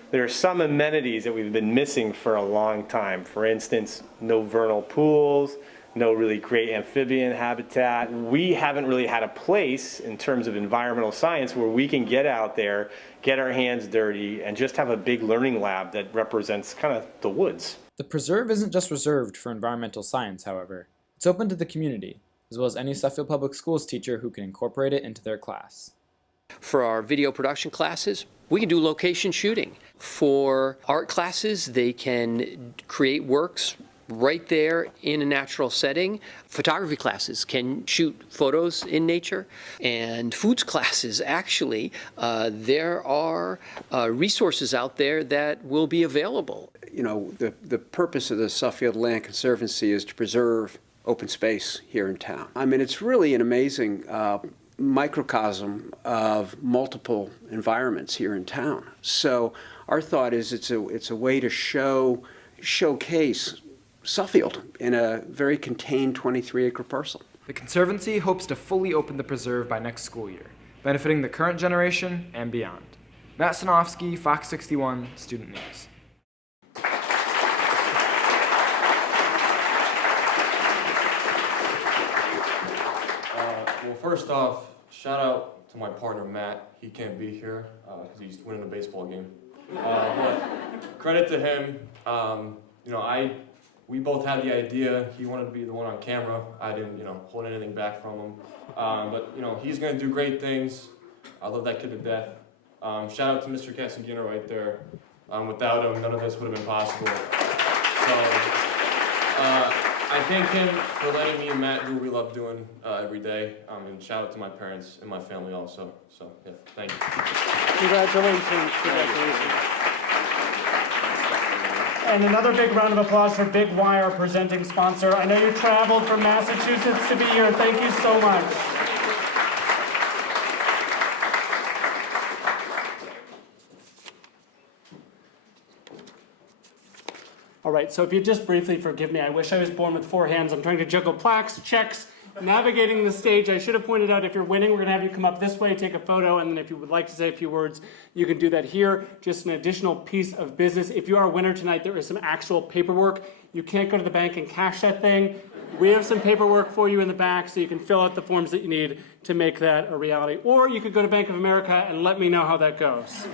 there are some amenities that we've been missing for a long time. For instance, no vernal pools, no really great amphibian habitat. We haven't really had a place in terms of environmental science where we can get out there, get our hands dirty, and just have a big learning lab that represents kind of the woods. The preserve isn't just reserved for environmental science, however. It's open to the community, as well as any Suffield Public Schools teacher who can incorporate it into their class. For our video production classes, we can do location shooting. For art classes, they can create works right there in a natural setting. Photography classes can shoot photos in nature. And foods classes, actually, there are resources out there that will be available. You know, the purpose of the Suffield Land Conservancy is to preserve open space here in town. I mean, it's really an amazing microcosm of multiple environments here in town. So our thought is it's a way to showcase Suffield in a very contained 23-acre parcel. The Conservancy hopes to fully open the preserve by next school year, benefiting the current generation and beyond. Matt Sinofsky, Fox 61, Student News. Well, first off, shout out to my partner Matt. He can't be here because he's winning a baseball game. But credit to him. You know, we both had the idea. He wanted to be the one on camera. I didn't, hold anything back from him. But he's going to do great things. I love that kid to death. Shout out to Mr. Cassangino right there. Without him, none of this would have been possible. So I thank him for letting me and Matt do what we love doing every day. And shout out to my parents and my family also. So yeah, thank you. Congratulations. Congratulations. And another big round of applause for Big Y, our presenting sponsor. I know you traveled from Massachusetts to be here. Thank you so much. All right, so if you just briefly forgive me, I wish I was born with 4 hands. I'm trying to juggle plaques, checks, navigating the stage. I should have pointed out if you're winning, we're going to have you come up this way, take a photo, and then if you would like to say a few words, you can do that here. Just an additional piece of business. If you are a winner tonight, there is some actual paperwork. You can't go to the bank and cash that thing. We have some paperwork for you in the back so you can fill out the forms that you need to make that a reality. Or you could go to Bank of America and let me know how that goes.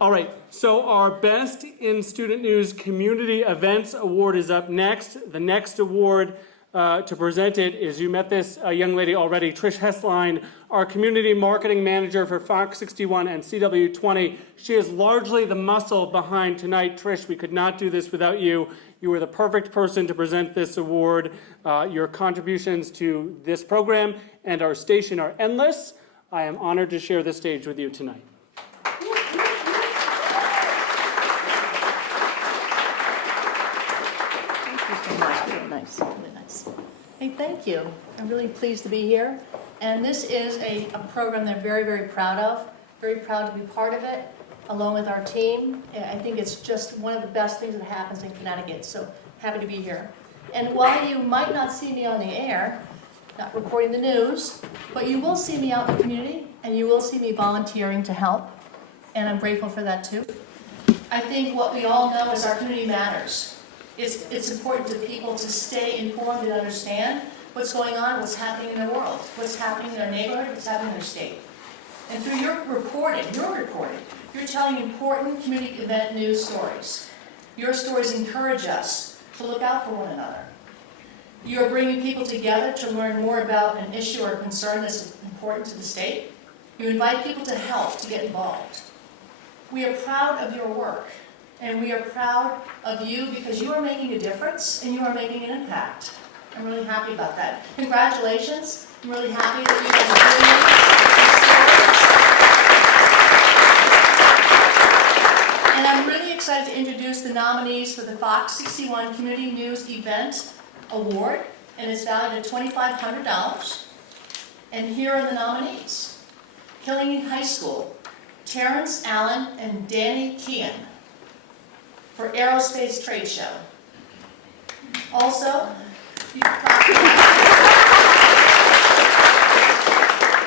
All right, so our Best in Student News Community Events Award is up next. The next award to present it is, you met this young lady already, Trish Hessline, our Community Marketing Manager for Fox 61 and CW20. She is largely the muscle behind tonight. Trish, we could not do this without you. You were the perfect person to present this award. Your contributions to this program and our station are endless. I am honored to share this stage with you tonight. Really nice, really nice. Hey, thank you. I'm really pleased to be here. And this is a program that I'm very, very proud of. Very proud to be part of it, along with our team. I think it's just one of the best things that happens in Connecticut, so happy to be here. And while you might not see me on the air, not reporting the news, but you will see me out in the community, and you will see me volunteering to help, and I'm grateful for that too. I think what we all know is our community matters. It's important to people to stay informed and understand what's going on, what's happening in their world, what's happening in their neighborhood, what's happening in their state. And through your reporting, you're telling important community event news stories. Your stories encourage us to look out for one another. You're bringing people together to learn more about an issue or concern that's important to the state. You invite people to help, to get involved. We are proud of your work. And we are proud of you because you are making a difference and you are making an impact. I'm really happy about that. Congratulations. I'm really happy that you guys are doing this. And I'm really excited to introduce the nominees for the Fox 61 Community News Event Award. And it's valued at $2,500. And here are the nominees. Killington High School, Terrence Allen and Danny Kean, for Aerospace Trade Show. Also,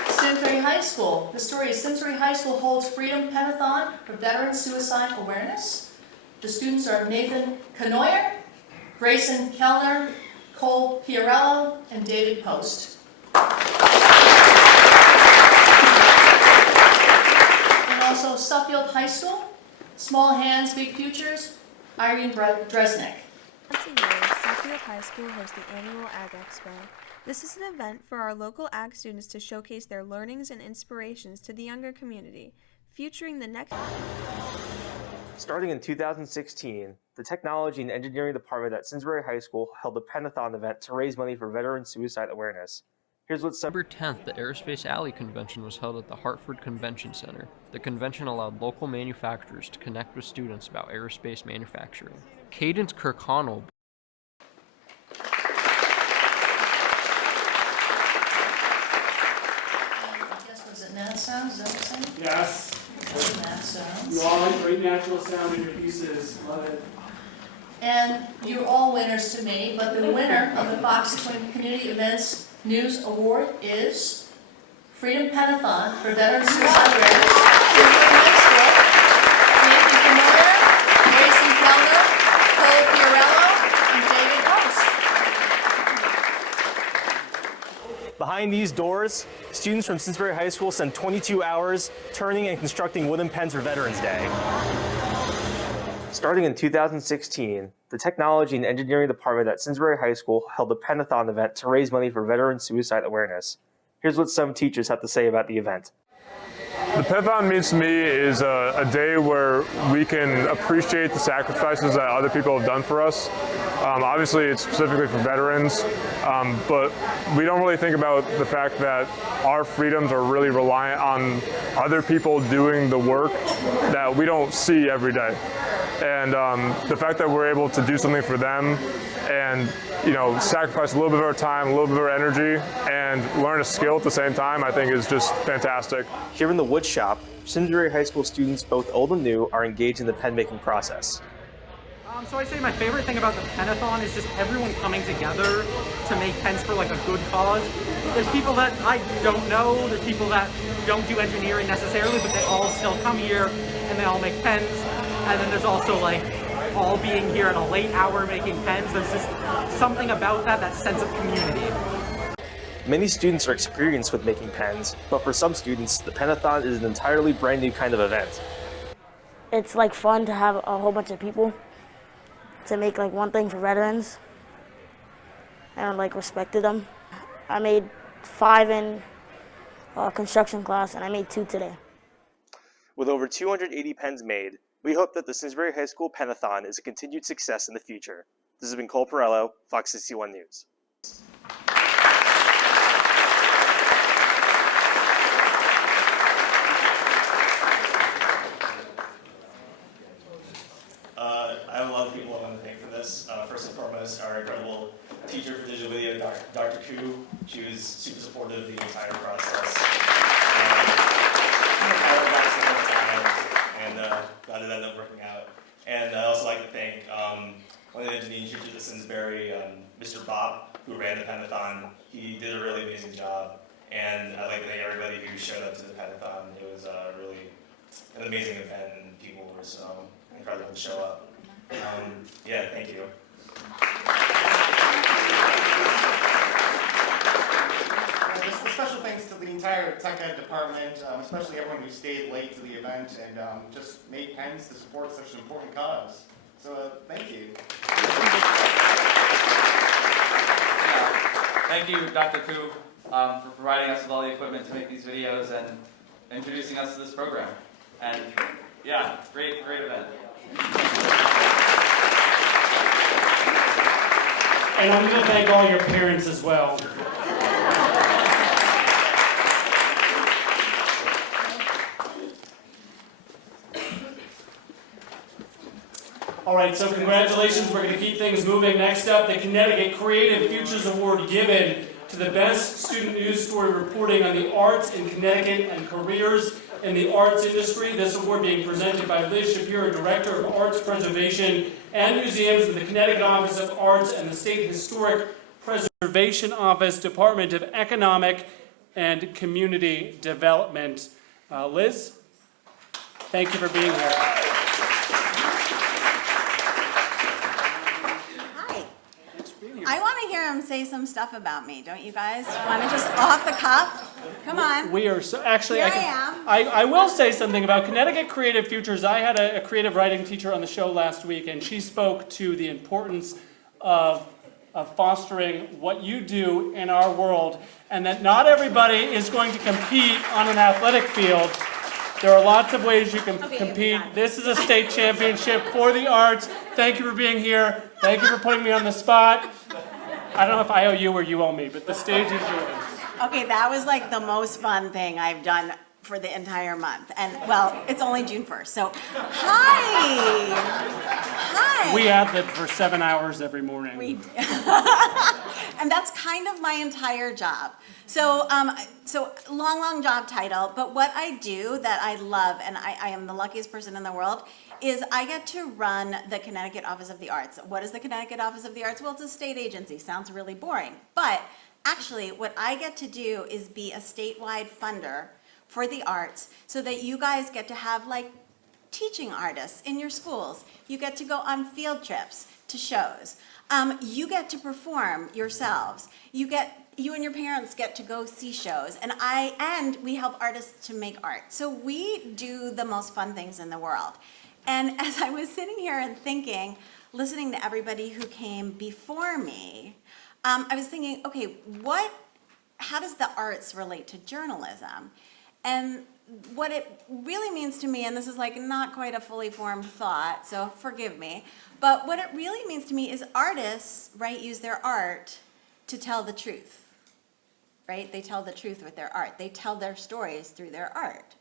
Simsbury High School. The story is Simsbury High School holds Freedom Pennathon for Veteran Suicide Awareness. The students are Nathan Canoyer, Grayson Kellner, Cole Piarello, and David Post. And also Suffield High School, Small Hands, Big Futures, Irene Dresnick. Once a year, Suffield High School hosts the annual Ag Expo. This is an event for our local ag students to showcase their learnings and inspirations to the younger community, featuring the next... Starting in 2016, the Technology and Engineering Department at Simsbury High School held a Pennathon event to raise money for veteran suicide awareness. Here's what December 10th, the Aerospace Alley Convention was held at the Hartford Convention Center. The convention allowed local manufacturers to connect with students about aerospace manufacturing. Cadence Kirkconnell. I guess, was it Nat Sounds? Is that what you're saying? Yes. Nat Sounds. You all have great natural sound in your pieces. Love it. And you're all winners to me, but the winner of the Fox 61 Community Events News Award is Freedom Pennathon for Veteran Suicide Awareness. Nathan Canoyer, Grayson Kellner, Cole Piarello, and David Post. Behind these doors, students from Simsbury High School spend 22 hours turning and constructing wooden pens for Veterans Day. Starting in 2016, the Technology and Engineering Department at Simsbury High School held a Pennathon event to raise money for veteran suicide awareness. Here's what some teachers have to say about the event. The Penthon means to me is a day where we can appreciate the sacrifices that other people have done for us. Obviously, it's specifically for veterans, but we don't really think about the fact that our freedoms are really reliant on other people doing the work that we don't see every day. And the fact that we're able to do something for them and sacrifice a little bit of our time, a little bit of our energy, and learn a skill at the same time, I think is just fantastic. Here in the wood shop, Simsbury High School students, both old and new, are engaged in the pen making process. So I'd say my favorite thing about the Pen-a-thon is just everyone coming together to make pens for like a good cause. There's people that I don't know, there's people that don't do engineering necessarily, but they all still come here and they all make pens. And then there's also like all being here at a late hour making pens. There's just something about that sense of community. Many students are experienced with making pens, but for some students, the Pen-a-thon is an entirely brand new kind of event. It's like fun to have a whole bunch of people to make like one thing for veterans and like respected them. I made 5 in construction class and I made 2 today. With over 280 pens made, we hope that the Simsbury High School Pen-a-thon is a continued success in the future. This has been Cole Perello, Fox 61 News. I have a lot of people I want to thank for this. First and foremost, our incredible teacher for digital video, Dr. Koo. She was super supportive of the entire process. And glad it ended up working out. And I'd also like to thank one of the engineering teachers at Simsbury, Mr. Bob, who ran the Pen-a-thon. He did a really amazing job. And I'd like to thank everybody who showed up to the Pen-a-thon. It was really an amazing event, and people were so incredible to show up. Yeah, thank you. Just a special thanks to the entire tech ed department, especially everyone who stayed late to the event and just made pens to support such an important cause. So thank you. Thank you, Dr. Koo, for providing us with all the equipment to make these videos and introducing us to this program. And yeah, great event. And I'm going to thank all your parents as well. All right, so congratulations. We're going to keep things moving. Next up, the Connecticut Creative Futures Award given to the best student news story reporting on the arts in Connecticut and careers in the arts industry. This award being presented by Liz Shapiro, Director of Arts Preservation and Museums in the Connecticut Office of Arts and the State Historic Preservation Office, Department of Economic and Community Development. Liz, thank you for being here. I want to hear him say some stuff about me, don't you guys? Want to just off the cuff? Come on. We are so actually. Here I will say something about Connecticut Creative Futures. I had a creative writing teacher on the show last week, and she spoke to the importance of fostering what you do in our world, and that not everybody is going to compete on an athletic field. There are lots of ways you can compete. This is a state championship for the arts. Thank you for being here. Thank you for putting me on the spot. I don't know if I owe you or you owe me, but the stage is yours. Okay, that was like the most fun thing I've done for the entire month. And well, it's only June 1st, so hi. Hi. We have that for 7 hours every morning. And that's kind of my entire job. So, long job title, but what I do that I love, and I am the luckiest person in the world, is I get to run the Connecticut Office of the Arts. What is the Connecticut Office of the Arts? Well, it's a state agency. Sounds really boring. But actually, what I get to do is be a statewide funder for the arts so that you guys get to have like teaching artists in your schools. You get to go on field trips to shows. You get to perform yourselves. You and your parents get to go see shows. And we help artists to make art. So we do the most fun things in the world. And as I was sitting here and thinking, listening to everybody who came before me, I was thinking, okay, how does the arts relate to journalism? And what it really means to me, and this is like not quite a fully formed thought, so forgive me, but what it really means to me is artists, right, use their art to tell the truth, right? They tell the truth with their art. They tell their stories through their art.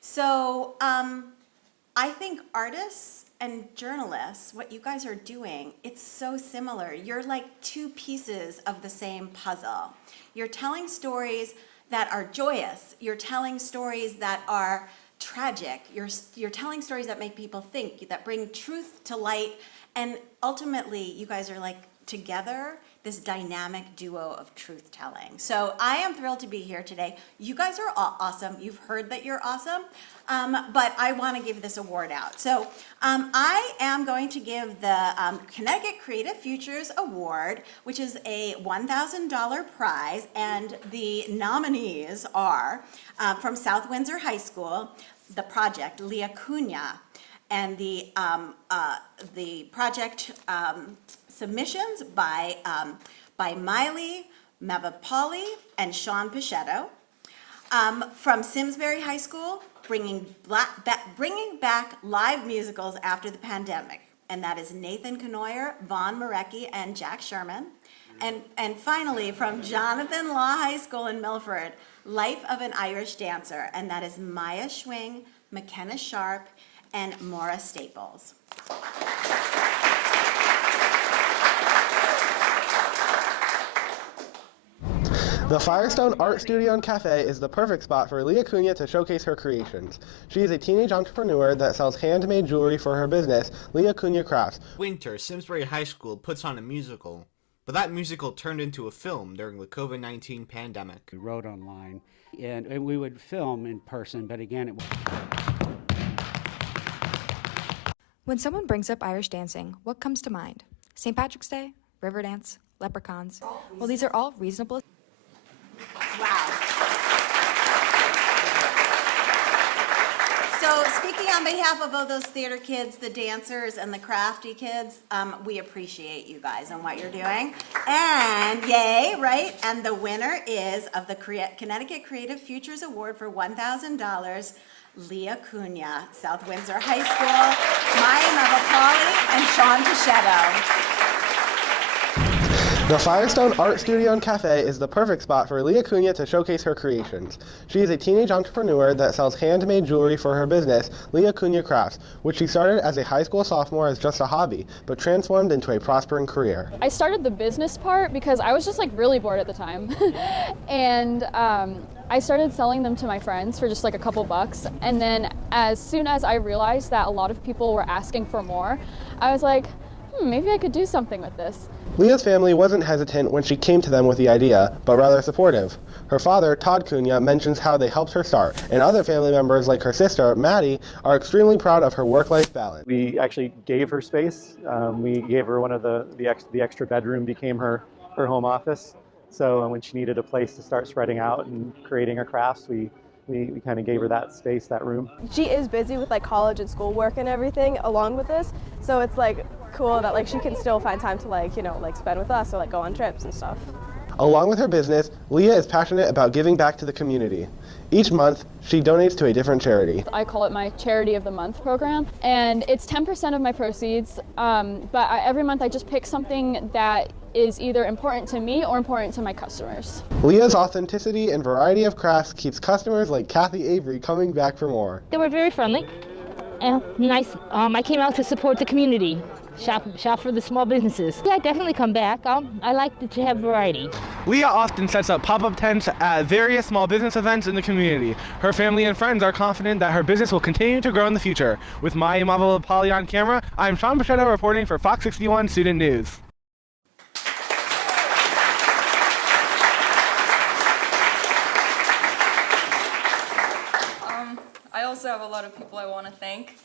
So I think artists and journalists, what you guys are doing, it's so similar. You're like two pieces of the same puzzle. You're telling stories that are joyous. You're telling stories that are tragic. You're telling stories that make people think, that bring truth to light. And ultimately, you guys are like together, this dynamic duo of truth telling. So I am thrilled to be here today. You guys are all awesome. You've heard that you're awesome, but I want to give this award out. So I am going to give the Connecticut Creative Futures Award, which is a $1,000 prize, and the nominees are from South Windsor High School, the project Leah Cunha, and the project submissions by Miley Mavapali and Sean Pichetto. From Simsbury High School, bringing back live musicals after the pandemic, and that is Nathan Canoyer, Vaughn Marecki, and Jack Sherman. And finally, from Jonathan Law High School in Milford, Life of an Irish Dancer, and that is Maya Schwing, McKenna Sharp, and Maura Staples. The Firestone Art Studio and Cafe is the perfect spot for Leah Cunha to showcase her creations. She is a teenage entrepreneur that sells handmade jewelry for her business, Leah Cunha Crafts. Winter, Simsbury High School puts on a musical, but that musical turned into a film during the COVID-19 pandemic. We wrote online, and we would film in person, but again, When someone brings up Irish dancing, what comes to mind? St. Patrick's Day, Riverdance, leprechauns. Well, these are all reasonable. Wow. So speaking on behalf of all those theater kids, the dancers, and the crafty kids, we appreciate you guys and what you're doing. And yay, right? And the winner is of the Connecticut Creative Futures Award for $1,000, Leah Cunha, South Windsor High School, Maya Mavapali, and Sean Pichetto. The Firestone Art Studio and Cafe is the perfect spot for Leah Cunha to showcase her creations. She is a teenage entrepreneur that sells handmade jewelry for her business, Leah Cunha Crafts, which she started as a high school sophomore as just a hobby, but transformed into a prospering career. I started the business part because I was just like really bored at the time. And I started selling them to my friends for just like a couple bucks. And then as soon as I realized that a lot of people were asking for more, I was like, maybe I could do something with this. Leah's family wasn't hesitant when she came to them with the idea, but rather supportive. Her father, Todd Cunha, mentions how they helped her start, and other family members like her sister, Maddie, are extremely proud of her work-life balance. We actually gave her space. We gave her one of the extra bedroom became her home office. So when she needed a place to start spreading out and creating her crafts, we kind of gave her that space, that room. She is busy with like college and schoolwork and everything along with this, so it's like cool that like she can still find time to like, you know, like spend with us or like go on trips and stuff. Along with her business, Leah is passionate about giving back to the community. Each month, she donates to a different charity. I call it my Charity of the Month program, and it's 10% of my proceeds, but every month I just pick something that is either important to me or important to my customers. Leah's authenticity and variety of crafts keeps customers like Kathy Avery coming back for more. They were very friendly and nice. I came out to support the community, shop for the small businesses. Yeah, I definitely come back. I like to have variety. Leah often sets up pop-up tents at various small business events in the community. Her family and friends are confident that her business will continue to grow in the future. With Maya Mavapali on camera, I'm Sean Pichetto reporting for Fox 61 Student News. I also have a lot of people I want to thank.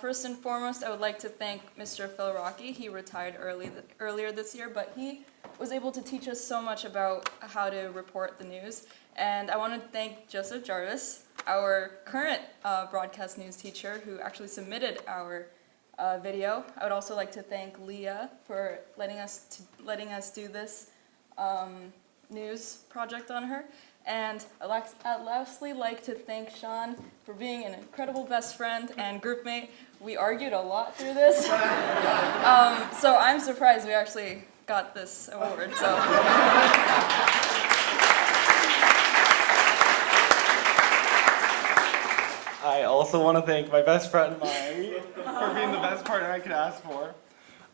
First and foremost, I would like to thank Mr. Phil Rocky. He retired earlier this year, but he was able to teach us so much about how to report the news. And I want to thank Joseph Jarvis, our current broadcast news teacher, who actually submitted our video. I would also like to thank Leah for letting us do this. news project on her. And I'd lastly like to thank Sean for being an incredible best friend and group mate. We argued a lot through this. So I'm surprised we actually got this award. So. I also want to thank my best friend, Mari, for being the best partner I could ask for,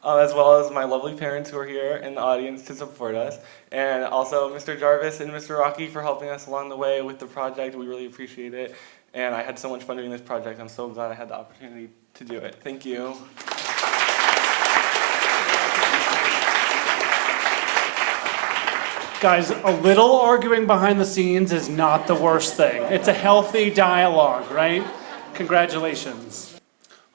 as well as my lovely parents who are here in the audience to support us, and also Mr. Jarvis and Mr. Rocky for helping us along the way with the project. We really appreciate it, and I had so much fun doing this project. I'm so glad I had the opportunity to do it. Thank you. Guys, a little arguing behind the scenes is not the worst thing. It's a healthy dialogue, right? Congratulations.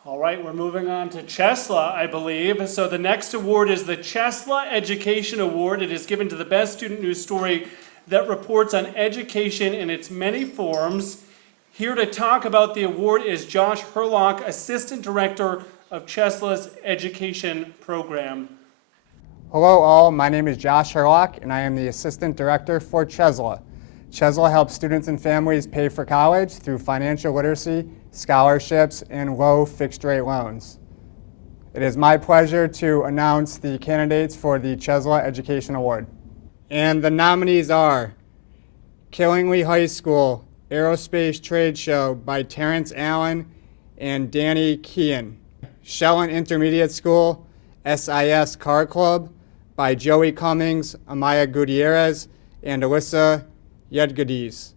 All right, we're moving on to Chesla, I believe. So the next award is the Chesla Education Award. It is given to the best student news story that reports on education in its many forms. Here to talk about the award is Josh Herlock, Assistant Director of Chesla's Education Program. Hello all, my name is Josh Herlock and I am the Assistant Director for Chesla. Chesla helps students and families pay for college through financial literacy, scholarships, and low fixed-rate loans. It is my pleasure to announce the candidates for the Chesla Education Award. And the nominees are Killingly High School Aerospace Trade Show by Terrence Allen and Danny Kean. Shellen Intermediate School SIS Car Club by Joey Cummings, Amaya Gutierrez, and Alyssa Yedgadiz.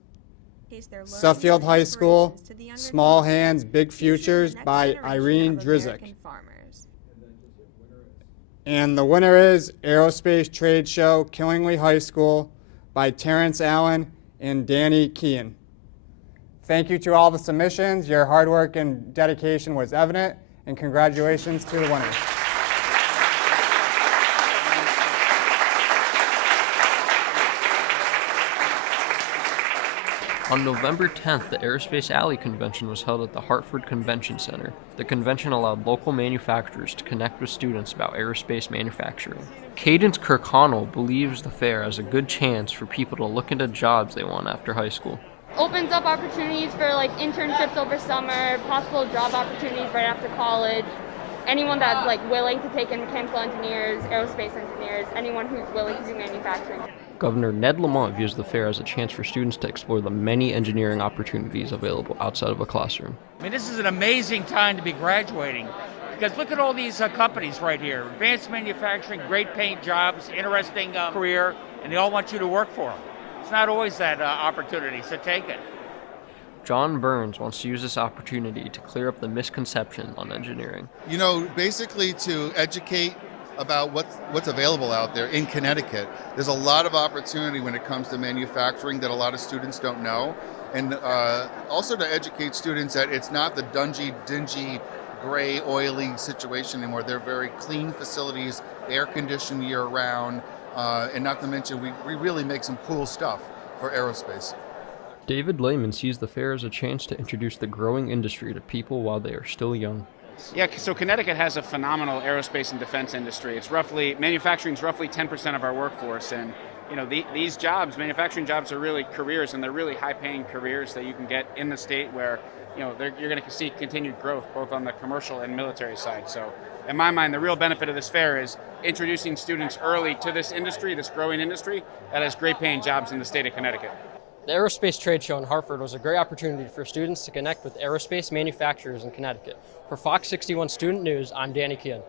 Suffield High School, Small Hands, Big Futures by Irene Drizik. And the winner is Aerospace Trade Show, Killingly High School by Terrence Allen and Danny Kean. Thank you to all the submissions. Your hard work and dedication was evident, and congratulations to the winners. On November 10th, the Aerospace Alley Convention was held at the Hartford Convention Center. The convention allowed local manufacturers to connect with students about aerospace manufacturing. Cadence Kirkconnell believes the fair has a good chance for people to look into jobs they want after high school. Opens up opportunities for like internships over summer, possible job opportunities right after college. Anyone that's like willing to take in mechanical engineers, aerospace engineers, anyone who's willing to do manufacturing. Governor Ned Lamont views the fair as a chance for students to explore the many engineering opportunities available outside of a classroom. I mean, this is an amazing time to be graduating because look at all these companies right here. Advanced manufacturing, great paying jobs, interesting career, and they all want you to work for them. It's not always that opportunity, so take it. John Burns wants to use this opportunity to clear up the misconception on engineering. You know, basically to educate about what's available out there in Connecticut. There's a lot of opportunity when it comes to manufacturing that a lot of students don't know. And also to educate students that it's not the dingy, gray, oily situation anymore. They're very clean facilities, air conditioned year round, and not to mention we really make some cool stuff for aerospace. David Lehman sees the fair as a chance to introduce the growing industry to people while they are still young. Yeah, so Connecticut has a phenomenal aerospace and defense industry. Manufacturing is roughly 10% of our workforce, and you know these jobs, manufacturing jobs, are really careers, and they're really high-paying careers that you can get in the state where you're going to see continued growth both on the commercial and military side. So, in my mind, the real benefit of this fair is introducing students early to this industry, this growing industry that has great-paying jobs in the state of Connecticut. The Aerospace Trade Show in Hartford was a great opportunity for students to connect with aerospace manufacturers in Connecticut. For Fox 61 Student News, I'm Danny Kean.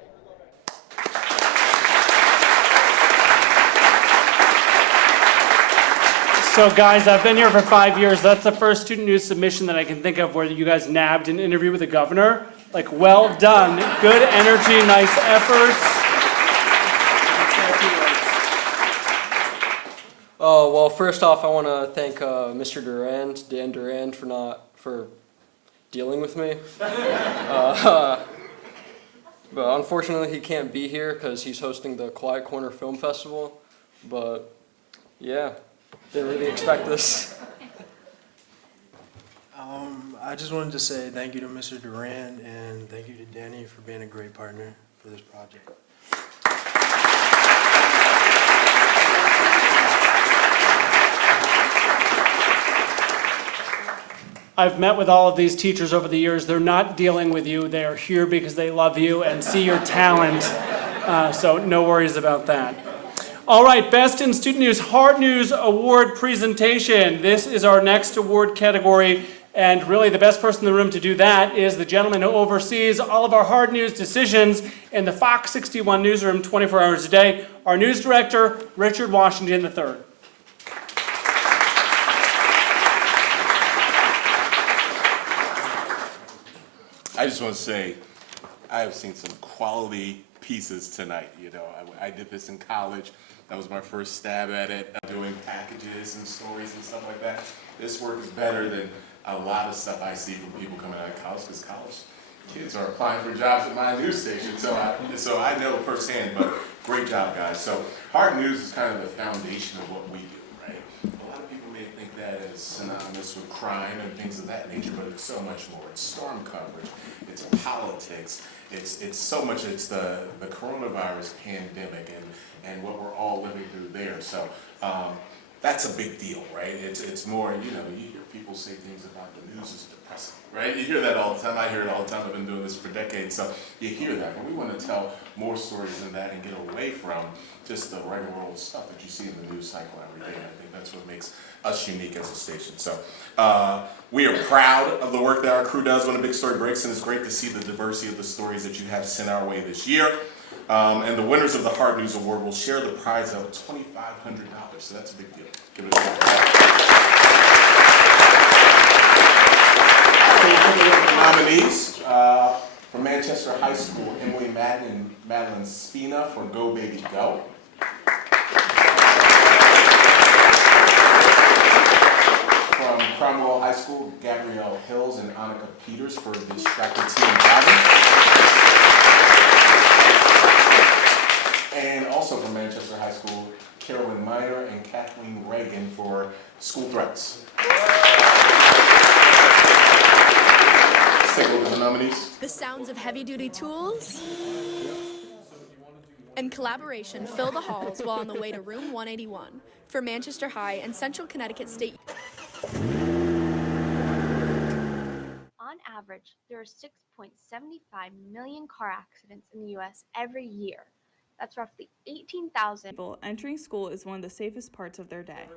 So guys, I've been here for 5 years. That's the first student news submission that I can think of where you guys nabbed an interview with the governor. Like, well done. Good energy, nice efforts. Oh, well, first off, I want to thank Mr. Dan Durand, for dealing with me. But unfortunately, he can't be here because he's hosting the Quiet Corner Film Festival. But yeah, didn't really expect this. I just wanted to say thank you to Mr. Durand and thank you to Danny for being a great partner for this project. I've met with all of these teachers over the years. They're not dealing with you. They are here because they love you and see your talent. So no worries about that. All right, Best in Student News Hard News Award presentation. This is our next award category. And really the best person in the room to do that is the gentleman who oversees all of our hard news decisions in the Fox 61 newsroom 24 hours a day, our news director, Richard Washington III. I just want to say, I have seen some quality pieces tonight. You know, I did this in college. That was my first stab at it, doing packages and stories and stuff like that. This work is better than a lot of stuff I see from people coming out of college, because college kids are applying for jobs at my news station. So I know firsthand, but great job, guys. So hard news is kind of the foundation of what we do, right? A lot of people may think that is synonymous with crime and things of that nature, but it's so much more. It's storm coverage, it's politics, it's so much, it's the coronavirus pandemic and what we're all living through there. So that's a big deal, right? It's more, you know, you hear people say things about the news is depressing, right? You hear that all the time. I hear it all the time. I've been doing this for decades, so you hear that. But we want to tell more stories than that and get away from just the regular old stuff that you see in the news cycle every day. And I think that's what makes us unique as a station. So we are proud of the work that our crew does when a big story breaks, and it's great to see the diversity of the stories that you have sent our way this year. And the winners of the Hard News Award will share the prize of $2,500. So that's a big deal. Give it a round. So we'll take a look at the nominees. From Manchester High School, Emily Madden and Madeline Spina for Go Baby Go. From Cromwell High School, Gabrielle Hills and Annika Peters for the Distracted Teen Driving. And also from Manchester High School, Carolyn Miner and Kathleen Reagan for School Threats. Let's take a look at the nominees. The sounds of heavy-duty tools and collaboration fill the halls while on the way to room 181 for Manchester High and Central Connecticut State. On average, there are 6.75 million car accidents in the U.S. every year. That's roughly 18,000. People entering school is one of the safest parts of their day.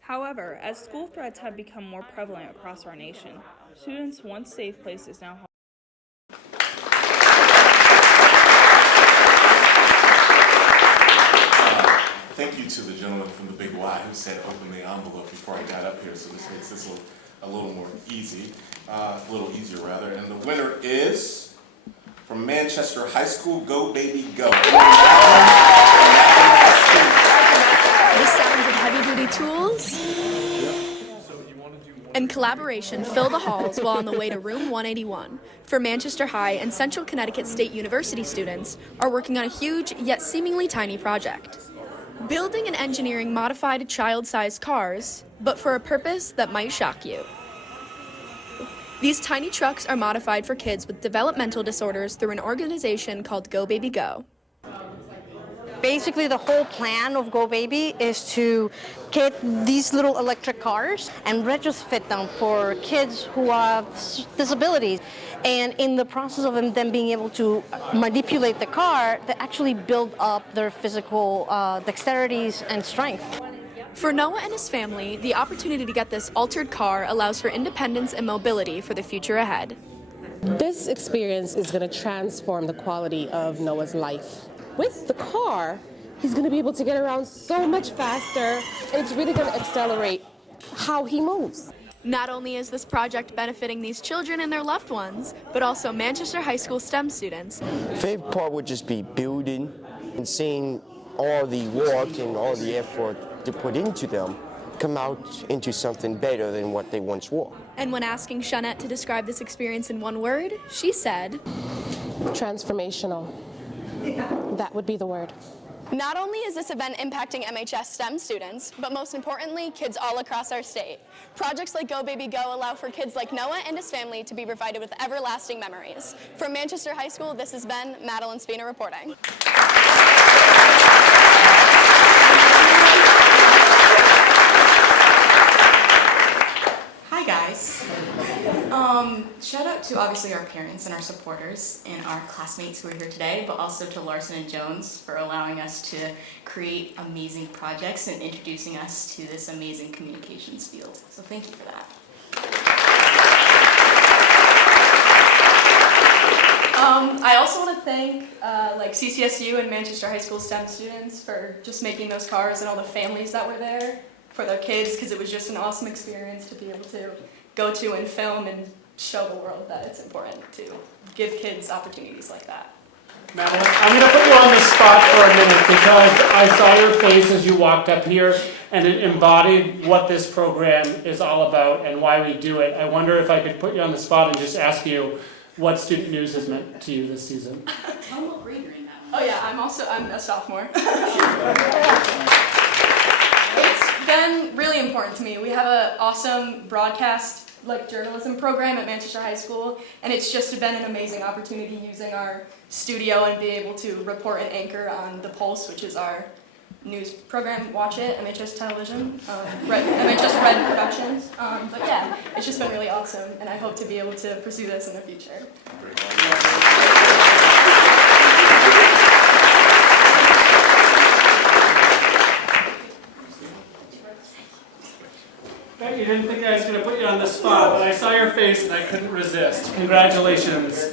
However, as school threats have become more prevalent across our nation, students' once safe place is now home. Thank you to the gentleman from the Big Y who said open the envelope before I got up here, so this makes this a little more easy, a little easier rather. And the winner is from Manchester High School, Go Baby Go. The sounds of heavy-duty tools and collaboration fill the halls while on the way to room 181 for Manchester High and Central Connecticut State University students are working on a huge yet seemingly tiny project. Building and engineering modified child-sized cars, but for a purpose that might shock you. These tiny trucks are modified for kids with developmental disorders through an organization called Go Baby Go. Basically, the whole plan of Go Baby is to get these little electric cars and retrofit them for kids who have disabilities. And in the process of them being able to manipulate the car, they actually build up their physical dexterities and strength. For Noah and his family, the opportunity to get this altered car allows for independence and mobility for the future ahead. This experience is going to transform the quality of Noah's life. With the car, he's going to be able to get around so much faster, and it's really going to accelerate how he moves. Not only is this project benefiting these children and their loved ones, but also Manchester High School STEM students. Favorite part would just be building and seeing all the work and all the effort to put into them come out into something better than what they once were. And when asking Shawnette to describe this experience in one word, she said, transformational. That would be the word. Not only is this event impacting MHS STEM students, but most importantly, kids all across our state. Projects like Go Baby Go allow for kids like Noah and his family to be provided with everlasting memories. From Manchester High School, this has been Madeline Spina reporting. Hi guys. Shout out to obviously our parents and our supporters and our classmates who are here today, but also to Larson and Jones for allowing us to create amazing projects and introducing us to this amazing communications field. So thank you for that. I also want to thank like CCSU and Manchester High School STEM students for just making those cars and all the families that were there for their kids, because it was just an awesome experience to be able to go to and film and show the world that it's important to give kids opportunities like that. Madeline, I'm going to put you on the spot for a minute because I saw your face as you walked up here and it embodied what this program is all about and why we do it. I wonder if I could put you on the spot and just ask you what Student News has meant to you this season. Oh yeah, I'm a sophomore. It's been really important to me. We have an awesome broadcast journalism program at Manchester High School, and it's just been an amazing opportunity using our studio and be able to report and anchor on The Pulse, which is our news program. Watch it, MHS Television, MHS Red Productions. But yeah, it's just been really awesome, and I hope to be able to pursue this in the future. Bet you didn't think I was going to put you on the spot, but I saw your face and I couldn't resist. Congratulations.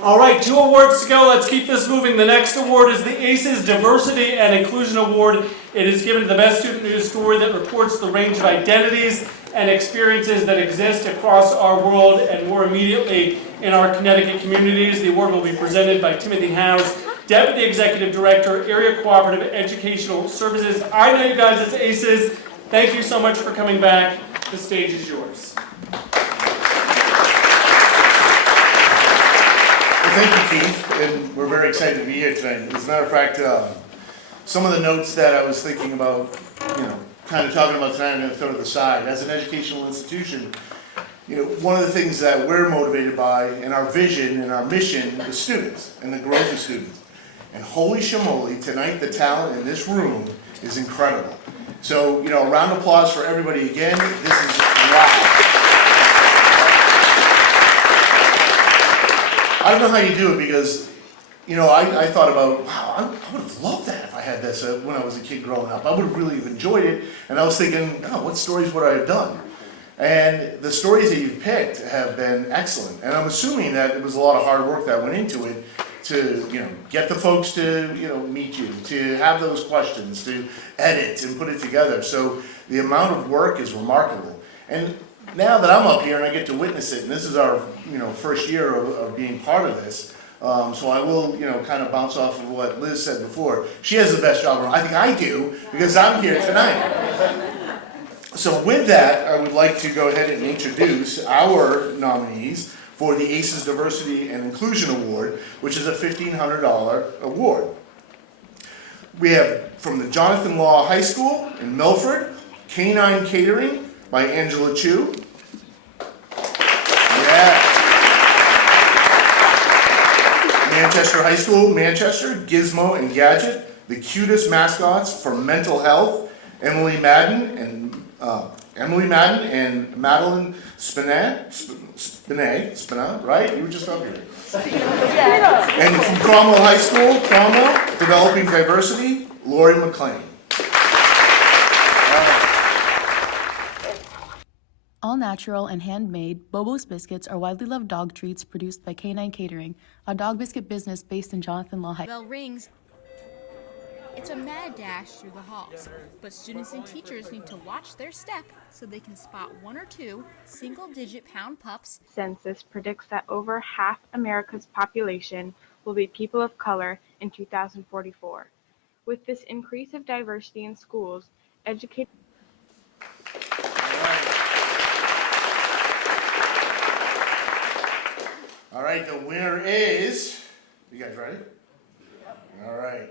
All right, 2 awards to go. Let's keep this moving. The next award is the ACES Diversity and Inclusion Award. It is given to the best student news story that reports the range of identities and experiences that exist across our world and more immediately in our Connecticut communities. The award will be presented by Timothy Howes, Deputy Executive Director, Area Cooperative Educational Services. I know you guys as ACES. Thank you so much for coming back. The stage is yours. Thank you, Keith, and we're very excited to be here tonight. As a matter of fact, some of the notes that I was thinking about, kind of talking about tonight, I'm going to throw to the side. As an educational institution, one of the things that we're motivated by in our vision and our mission is students and the growth of students. And holy shamoly, tonight the talent in this room is incredible. So, a round of applause for everybody again. This is wow. I don't know how you do it because, I thought about, wow, I would have loved that if I had this when I was a kid growing up. I would have really enjoyed it. And I was thinking, what stories would I have done? And the stories that you've picked have been excellent. And I'm assuming that it was a lot of hard work that went into it to, get the folks to, meet you, to have those questions, to edit and put it together. So the amount of work is remarkable. And now that I'm up here and I get to witness it, and this is our, first year of being part of this, so I will, kind of bounce off of what Liz said before. She has the best job around. I think I do, because I'm here tonight. So with that, I would like to go ahead and introduce our nominees for the ACES Diversity and Inclusion Award, which is a $1,500 award. We have from the Jonathan Law High School in Milford, Canine Catering by Angela Chu. Yeah. Manchester High School, Manchester, Gizmo and Gadget, the cutest mascots for mental health, Emily Madden and Madeline Spinat, right? You were just up here. And from Cromwell High School, Cromwell, Developing Diversity, Lori McLean. All natural and handmade, Bobo's biscuits are widely loved dog treats produced by Canine Catering, a dog biscuit business based in Jonathan Law High. Bell rings. It's a mad dash through the halls, but students and teachers need to watch their step so they can spot 1 or 2 single-digit pound pups. Census predicts that over half America's population will be people of color in 2044. With this increase of diversity in schools, educators. All right, the winner is, you guys ready? All right.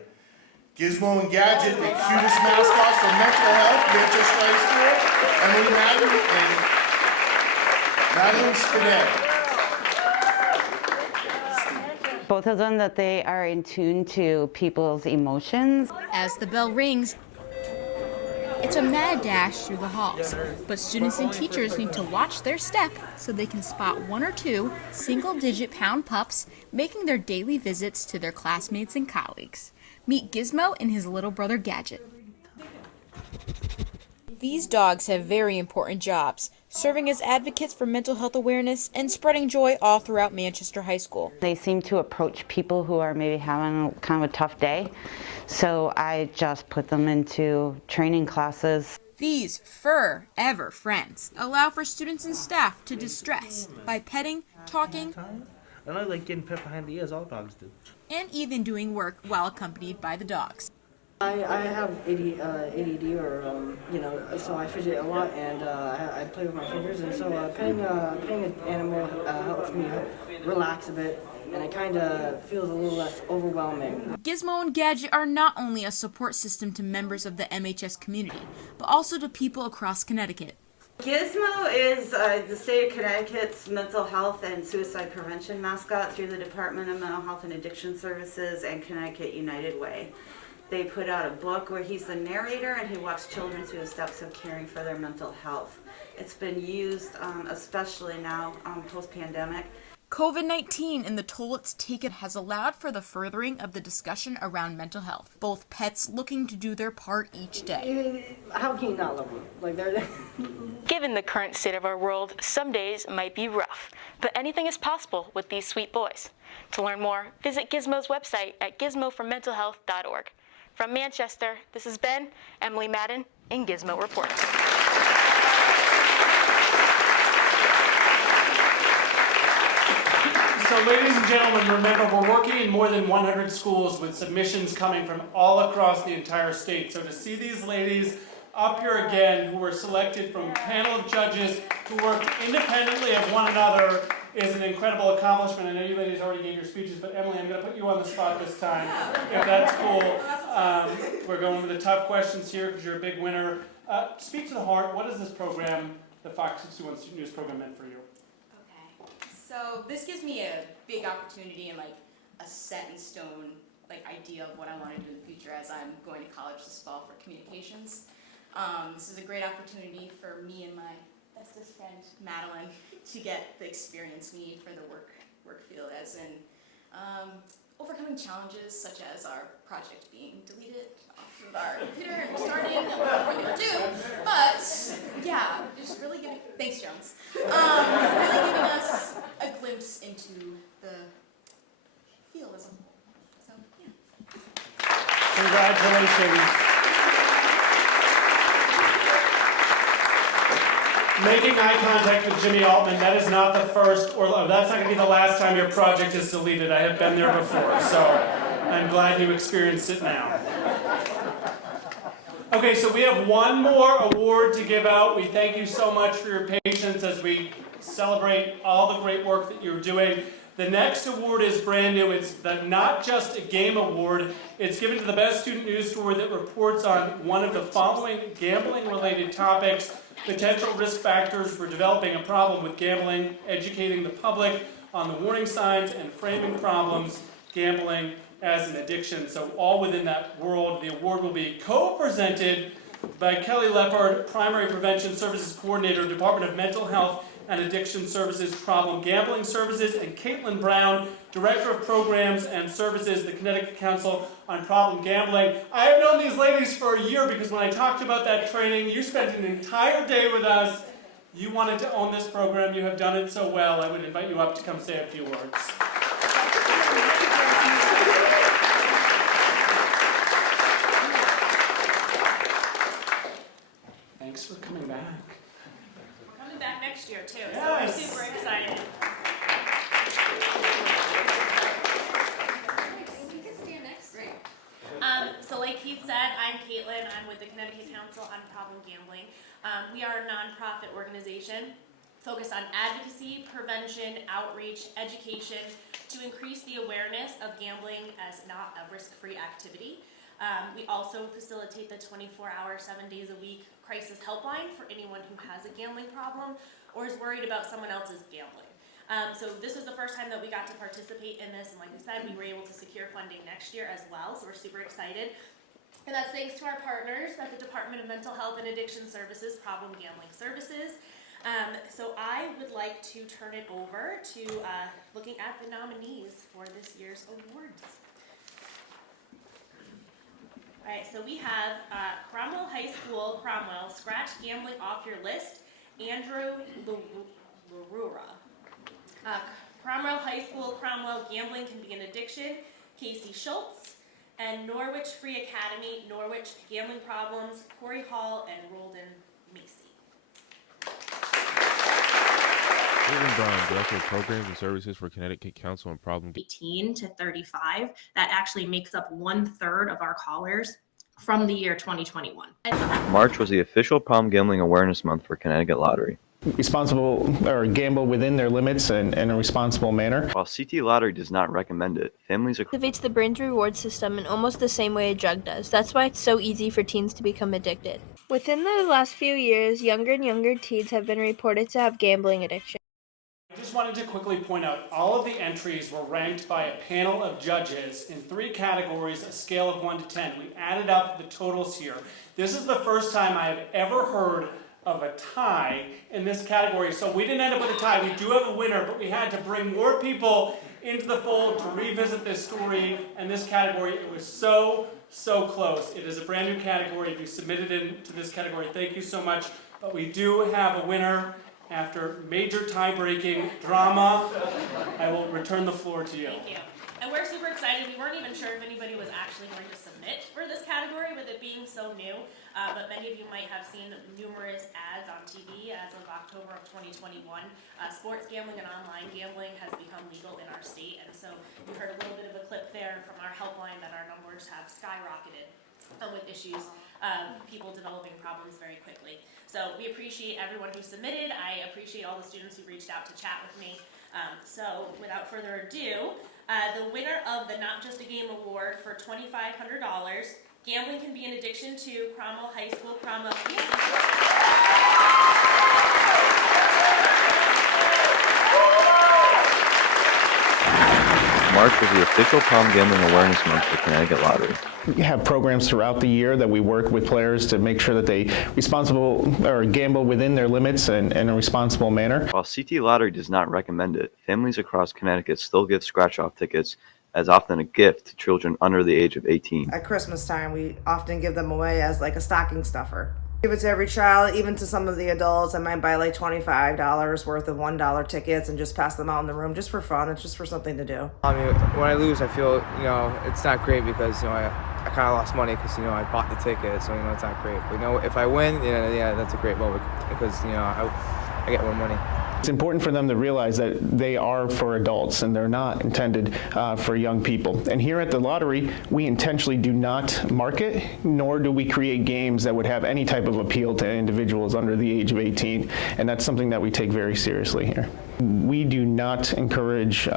Gizmo and Gadget, the cutest mascots for mental health, Manchester High School, Emily Madden and Madeline Spinett. Both of them, that they are in tune to people's emotions. As the bell rings, it's It's a mad dash through the halls, but students and teachers need to watch their step so they can spot 1 or 2 single-digit pound pups making their daily visits to their classmates and colleagues. Meet Gizmo and his little brother Gadget. These dogs have very important jobs, serving as advocates for mental health awareness and spreading joy all throughout Manchester High School. They seem to approach people who are maybe having kind of a tough day, so I just put them into training classes. These forever friends allow for students and staff to distress by petting, talking, And I like getting pet behind the ears, all dogs do. and even doing work while accompanied by the dogs. I have ADD or, so I fidget a lot and I play with my fingers, and so petting an animal helps me relax a bit, and it kind of feels a little less overwhelming. Gizmo and Gadget are not only a support system to members of the MHS community, but also to people across Connecticut. Gizmo is the state of Connecticut's mental health and suicide prevention mascot through the Department of Mental Health and Addiction Services and Connecticut United Way. They put out a book where he's the narrator and he walks children through the steps of caring for their mental health. It's been used especially now post-pandemic. COVID-19 and the toll it's taken has allowed for the furthering of the discussion around mental health, both pets looking to do their part each day. How can you not love them? Like they're Given the current state of our world, some days might be rough, but anything is possible with these sweet boys. To learn more, visit Gizmo's website at gizmoformentalhealth.org. From Manchester, this has been Emily Madden in Gizmo Report. So ladies and gentlemen, remember we're working in more than 100 schools with submissions coming from all across the entire state. So to see these ladies up here again who were selected from a panel of judges who worked independently of one another is an incredible accomplishment. I know you ladies already gave your speeches, but Emily, I'm going to put you on the spot this time, if that's cool. We're going with the tough questions here because you're a big winner. Speak to the heart. What is this program, the Fox 61 Student News program, meant for you? So this gives me a big opportunity and like a set in stone idea of what I want to do in the future as I'm going to college this fall for communications. This is a great opportunity for me and my bestest friend Madeline to get the experience we need for the work field, as in overcoming challenges such as our project being deleted off of our computer and starting and what we're going to do. But yeah, just really giving, thanks Jones, really giving us a glimpse into the field as a whole. So yeah. Congratulations. Making eye contact with Jimmy Altman, that is not the first, or that's not going to be the last time your project is deleted. I have been there before, so I'm glad you experienced it now. Okay, so we have one more award to give out. We thank you so much for your patience as we celebrate all the great work that you're doing. The next award is brand new. It's the Not Just a Game Award. It's given to the best student news story that reports on one of the following gambling-related topics: potential risk factors for developing a problem with gambling, educating the public on the warning signs and framing problems, gambling as an addiction. So all within that world. The award will be co-presented by Kelly Leppard, Primary Prevention Services Coordinator, Department of Mental Health and Addiction Services, Problem Gambling Services, and Caitlin Brown, Director of Programs and Services, the Connecticut Council on Problem Gambling. I have known these ladies for a year because when I talked about that training, you spent an entire day with us. You wanted to own this program. You have done it so well. I would invite you up to come say a few words. Thanks for coming back. We're coming back next year too, so Yes. we're super excited. You can stand next. Great. So like Keith said, I'm Caitlin. I'm with the Connecticut Council on Problem Gambling. We are a nonprofit organization focused on advocacy, prevention, outreach, education to increase the awareness of gambling as not a risk-free activity. We also facilitate the 24-hour, 7 days a week crisis helpline for anyone who has a gambling problem or is worried about someone else's gambling. So this was the first time that we got to participate in this, and like we said, we were able to secure funding next year as well, so we're super excited. And that's thanks to our partners at the Department of Mental Health and Addiction Services, Problem Gambling Services. So I would like to turn it over to looking at the nominees for this year's awards. All right, so we have Cromwell High School, Cromwell, scratch gambling off your list, Andrew Larura. Cromwell High School, Cromwell, gambling can be an addiction, Casey Schultz. And Norwich Free Academy, Norwich, gambling problems, Corey Hall and Roldan Macy. Caitlin Brown, Director of Programs and Services for Connecticut Council on Problem 18 to 35, that actually makes up 1/3 of our callers from the year 2021. March was the official Problem Gambling Awareness Month for Connecticut Lottery. Responsible or gamble within their limits and in a responsible manner. While CT Lottery does not recommend it, families Activates the brain's reward system in almost the same way a drug does. That's why it's so easy for teens to become addicted. Within the last few years, younger and younger teens have been reported to have gambling addiction. I just wanted to quickly point out all of the entries were ranked by a panel of judges in 3 categories, a scale of 1 to 10. We added up the totals here. This is the first time I have ever heard of a tie in this category. So we didn't end up with a tie. We do have a winner, but we had to bring more people into the fold to revisit this story and this category. It was so close. It is a brand new category. If you submitted into this category, thank you so much. But we do have a winner. After major tie-breaking drama, I will return the floor to you. Thank you. And we're super excited. We weren't even sure if anybody was actually going to submit for this category with it being so new. But many of you might have seen numerous ads on TV as of October of 2021. Sports gambling and online gambling has become legal in our state. And so you heard a little bit of a clip there from our helpline that our numbers have skyrocketed with issues, people developing problems very quickly. So we appreciate everyone who submitted. I appreciate all the students who reached out to chat with me. So without further ado, the winner of the Not Just a Game Award for $2,500, Gambling Can Be an Addiction to Cromwell High School, Cromwell. March was the official Problem Gambling Awareness Month for Connecticut Lottery. We have programs throughout the year that we work with players to make sure that they gamble within their limits and in a responsible manner. While CT Lottery does not recommend it, families across Connecticut still give scratch-off tickets as often a gift to children under the age of 18. At Christmas time, we often give them away as like a stocking stuffer. Give it to every child, even to some of the adults. I might buy like $25 worth of $1 tickets and just pass them out in the room just for fun. It's just for something to do. I mean, when I lose, I feel, it's not great because, I kind of lost money because, I bought the ticket, so, it's not great. But, if I win, yeah, that's a great moment because, I get more money. It's important for them to realize that they are for adults and they're not intended for young people. And here at the lottery, we intentionally do not market, nor do we create games that would have any type of appeal to individuals under the age of 18. And that's something that we take very seriously here. We do not encourage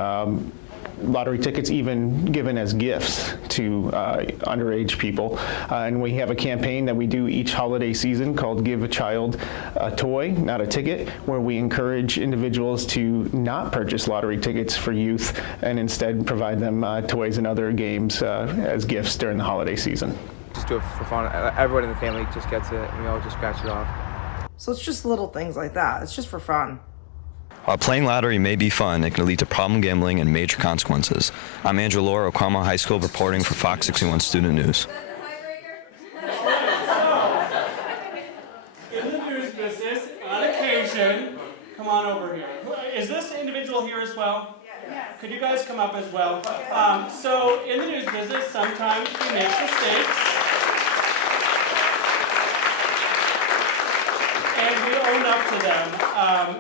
lottery tickets even given as gifts to underage people. And we have a campaign that we do each holiday season called Give a Child a Toy, Not a Ticket, where we encourage individuals to not purchase lottery tickets for youth and instead provide them toys and other games as gifts during the holiday season. Just do it for fun. Everyone in the family just gets it, and we all just scratch it off. So it's just little things like that. It's just for fun. While playing lottery may be fun, it can lead to problem gambling and major consequences. I'm Andrew Laura of Cromwell High School reporting for Fox 61 Student News. In the news business, on occasion, come on over here. Is this individual here as well? Yes. Could you guys come up as well? So in the news business, sometimes we make mistakes. And we own up to them.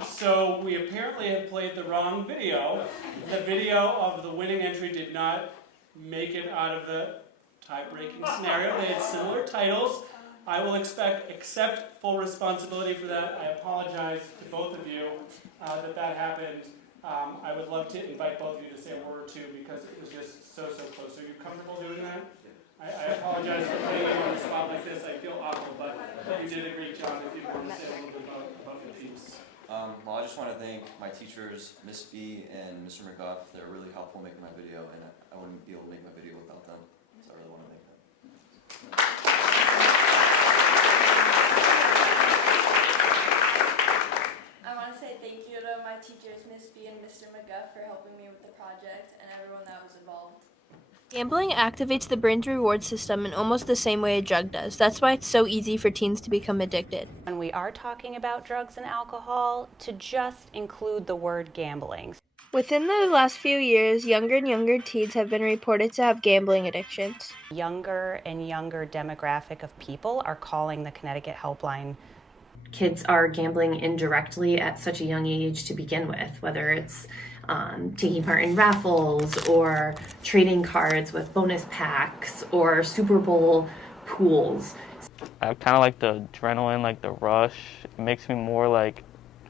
So we apparently have played the wrong video. The video of the winning entry did not make it out of the tie-breaking scenario. They had similar titles. I will accept full responsibility for that. I apologize to both of you that happened. I would love to invite both of you to say a word or two because it was just so close. Are you comfortable doing that? I apologize for putting you on the spot like this. I feel awful, but you did a great job. If you want to say a little bit about your piece. Well, I just want to thank my teachers, Miss B and Mr. McGuff. They're really helpful making my video, and I wouldn't be able to make my video without them. So I really want to thank them. helping me with the project and everyone that was involved. Gambling activates the brain's reward system in almost the same way a drug does. That's why it's so easy for teens to become addicted. When we are talking about drugs and alcohol, to just include the word gambling. Within the last few years, younger and younger teens have been reported to have gambling addictions. Younger and younger demographic of people are calling the Connecticut Helpline. Kids are gambling indirectly at such a young age to begin with, whether it's taking part in raffles or trading cards with bonus packs or Super Bowl pools. I kind of like the adrenaline, like the rush. It makes me more like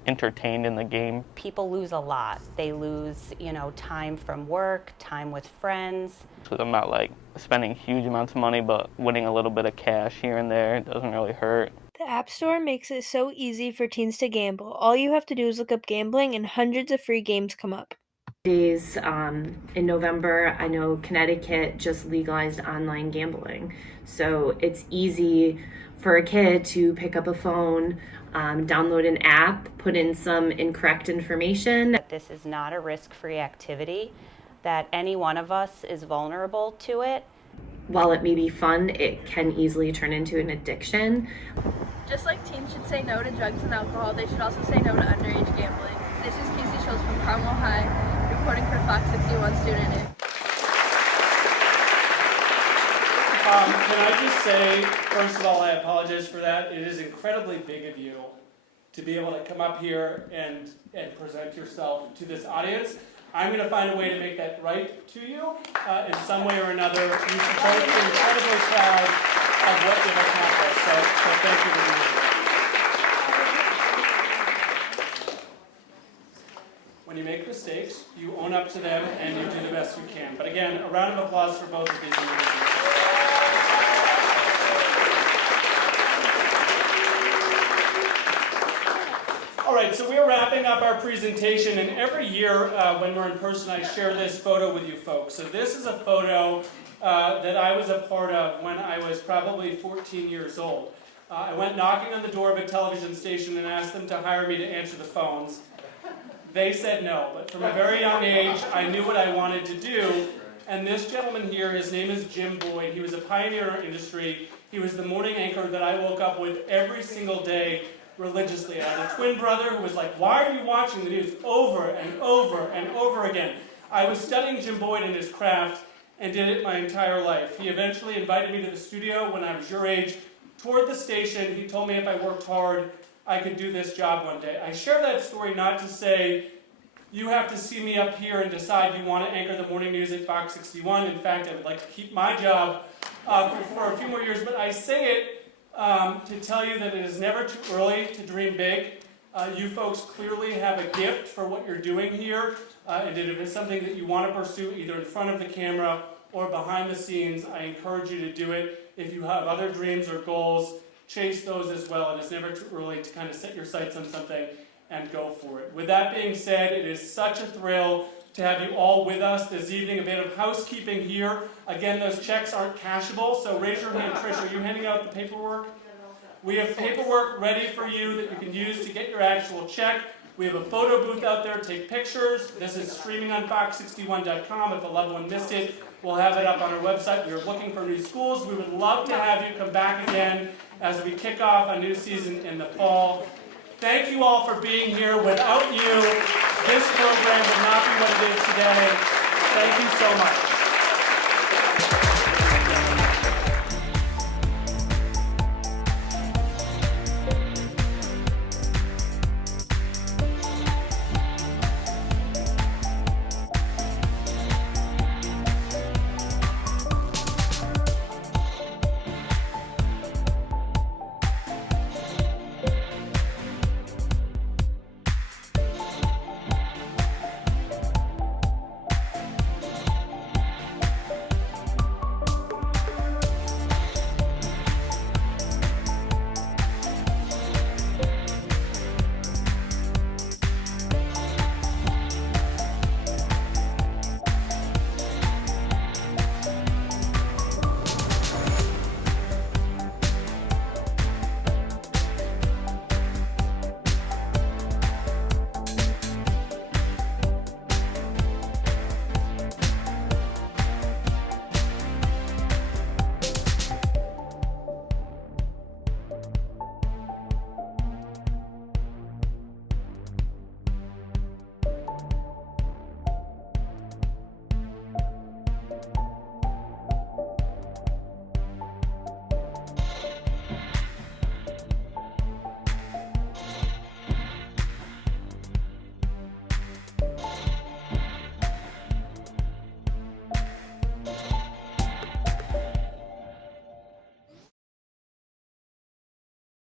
entertained in the game. People lose a lot. They lose, time from work, time with friends. So I'm not like spending huge amounts of money, but winning a little bit of cash here and there doesn't really hurt. The App Store makes it so easy for teens to gamble. All you have to do is look up gambling and hundreds of free games come up. Days in November, I know Connecticut just legalized online gambling. So it's easy for a kid to pick up a phone, download an app, put in some incorrect information. This is not a risk-free activity, that any one of us is vulnerable to it. While it may be fun, it can easily turn into an addiction. Just like teens should say no to drugs and alcohol, they should also say no to underage gambling. This is Casey Schultz from Cromwell High, reporting for Fox 61 Student News. Can I just say, first of all, I apologize for that. It is incredibly big of you to be able to come up here and present yourself to this audience. I'm going to find a way to make that right to you in some way or another. You should both be incredibly proud of what you've accomplished. So thank you for being here. When you make mistakes, you own up to them and you do the best you can. But again, a round of applause for both of these individuals. All right, so we're wrapping up our presentation, and every year when we're in person, I share this photo with you folks. So this is a photo that I was a part of when I was probably 14 years old. I went knocking on the door of a television station and asked them to hire me to answer the phones. They said no, but from a very young age, I knew what I wanted to do. And this gentleman here, his name is Jim Boyd. He was a pioneer in our industry. He was the morning anchor that I woke up with every single day religiously. I had a twin brother who was like, "Why are you watching the news over and over and over again?" I was studying Jim Boyd and his craft and did it my entire life. He eventually invited me to the studio when I was your age, toured the station. He told me if I worked hard, I could do this job one day. I share that story not to say you have to see me up here and decide you want to anchor the morning news at Fox 61. In fact, I would like to keep my job for a few more years, but I say it to tell you that it is never too early to dream big. You folks clearly have a gift for what you're doing here, and if it's something that you want to pursue either in front of the camera or behind the scenes, I encourage you to do it. If you have other dreams or goals, chase those as well. It is never too early to kind of set your sights on something and go for it. With that being said, it is such a thrill to have you all with us this evening. A bit of housekeeping here. Again, those checks aren't cashable, so raise your hand. Trish, are you handing out the paperwork? We have paperwork ready for you that you can use to get your actual check. We have a photo booth out there. Take pictures. This is streaming on fox61.com. If a loved one missed it, we'll have it up on our website. We're looking for new schools. We would love to have you come back again as we kick off a new season in the fall. Thank you all for being here. Without you, this program would not be what it is today. Thank you so much.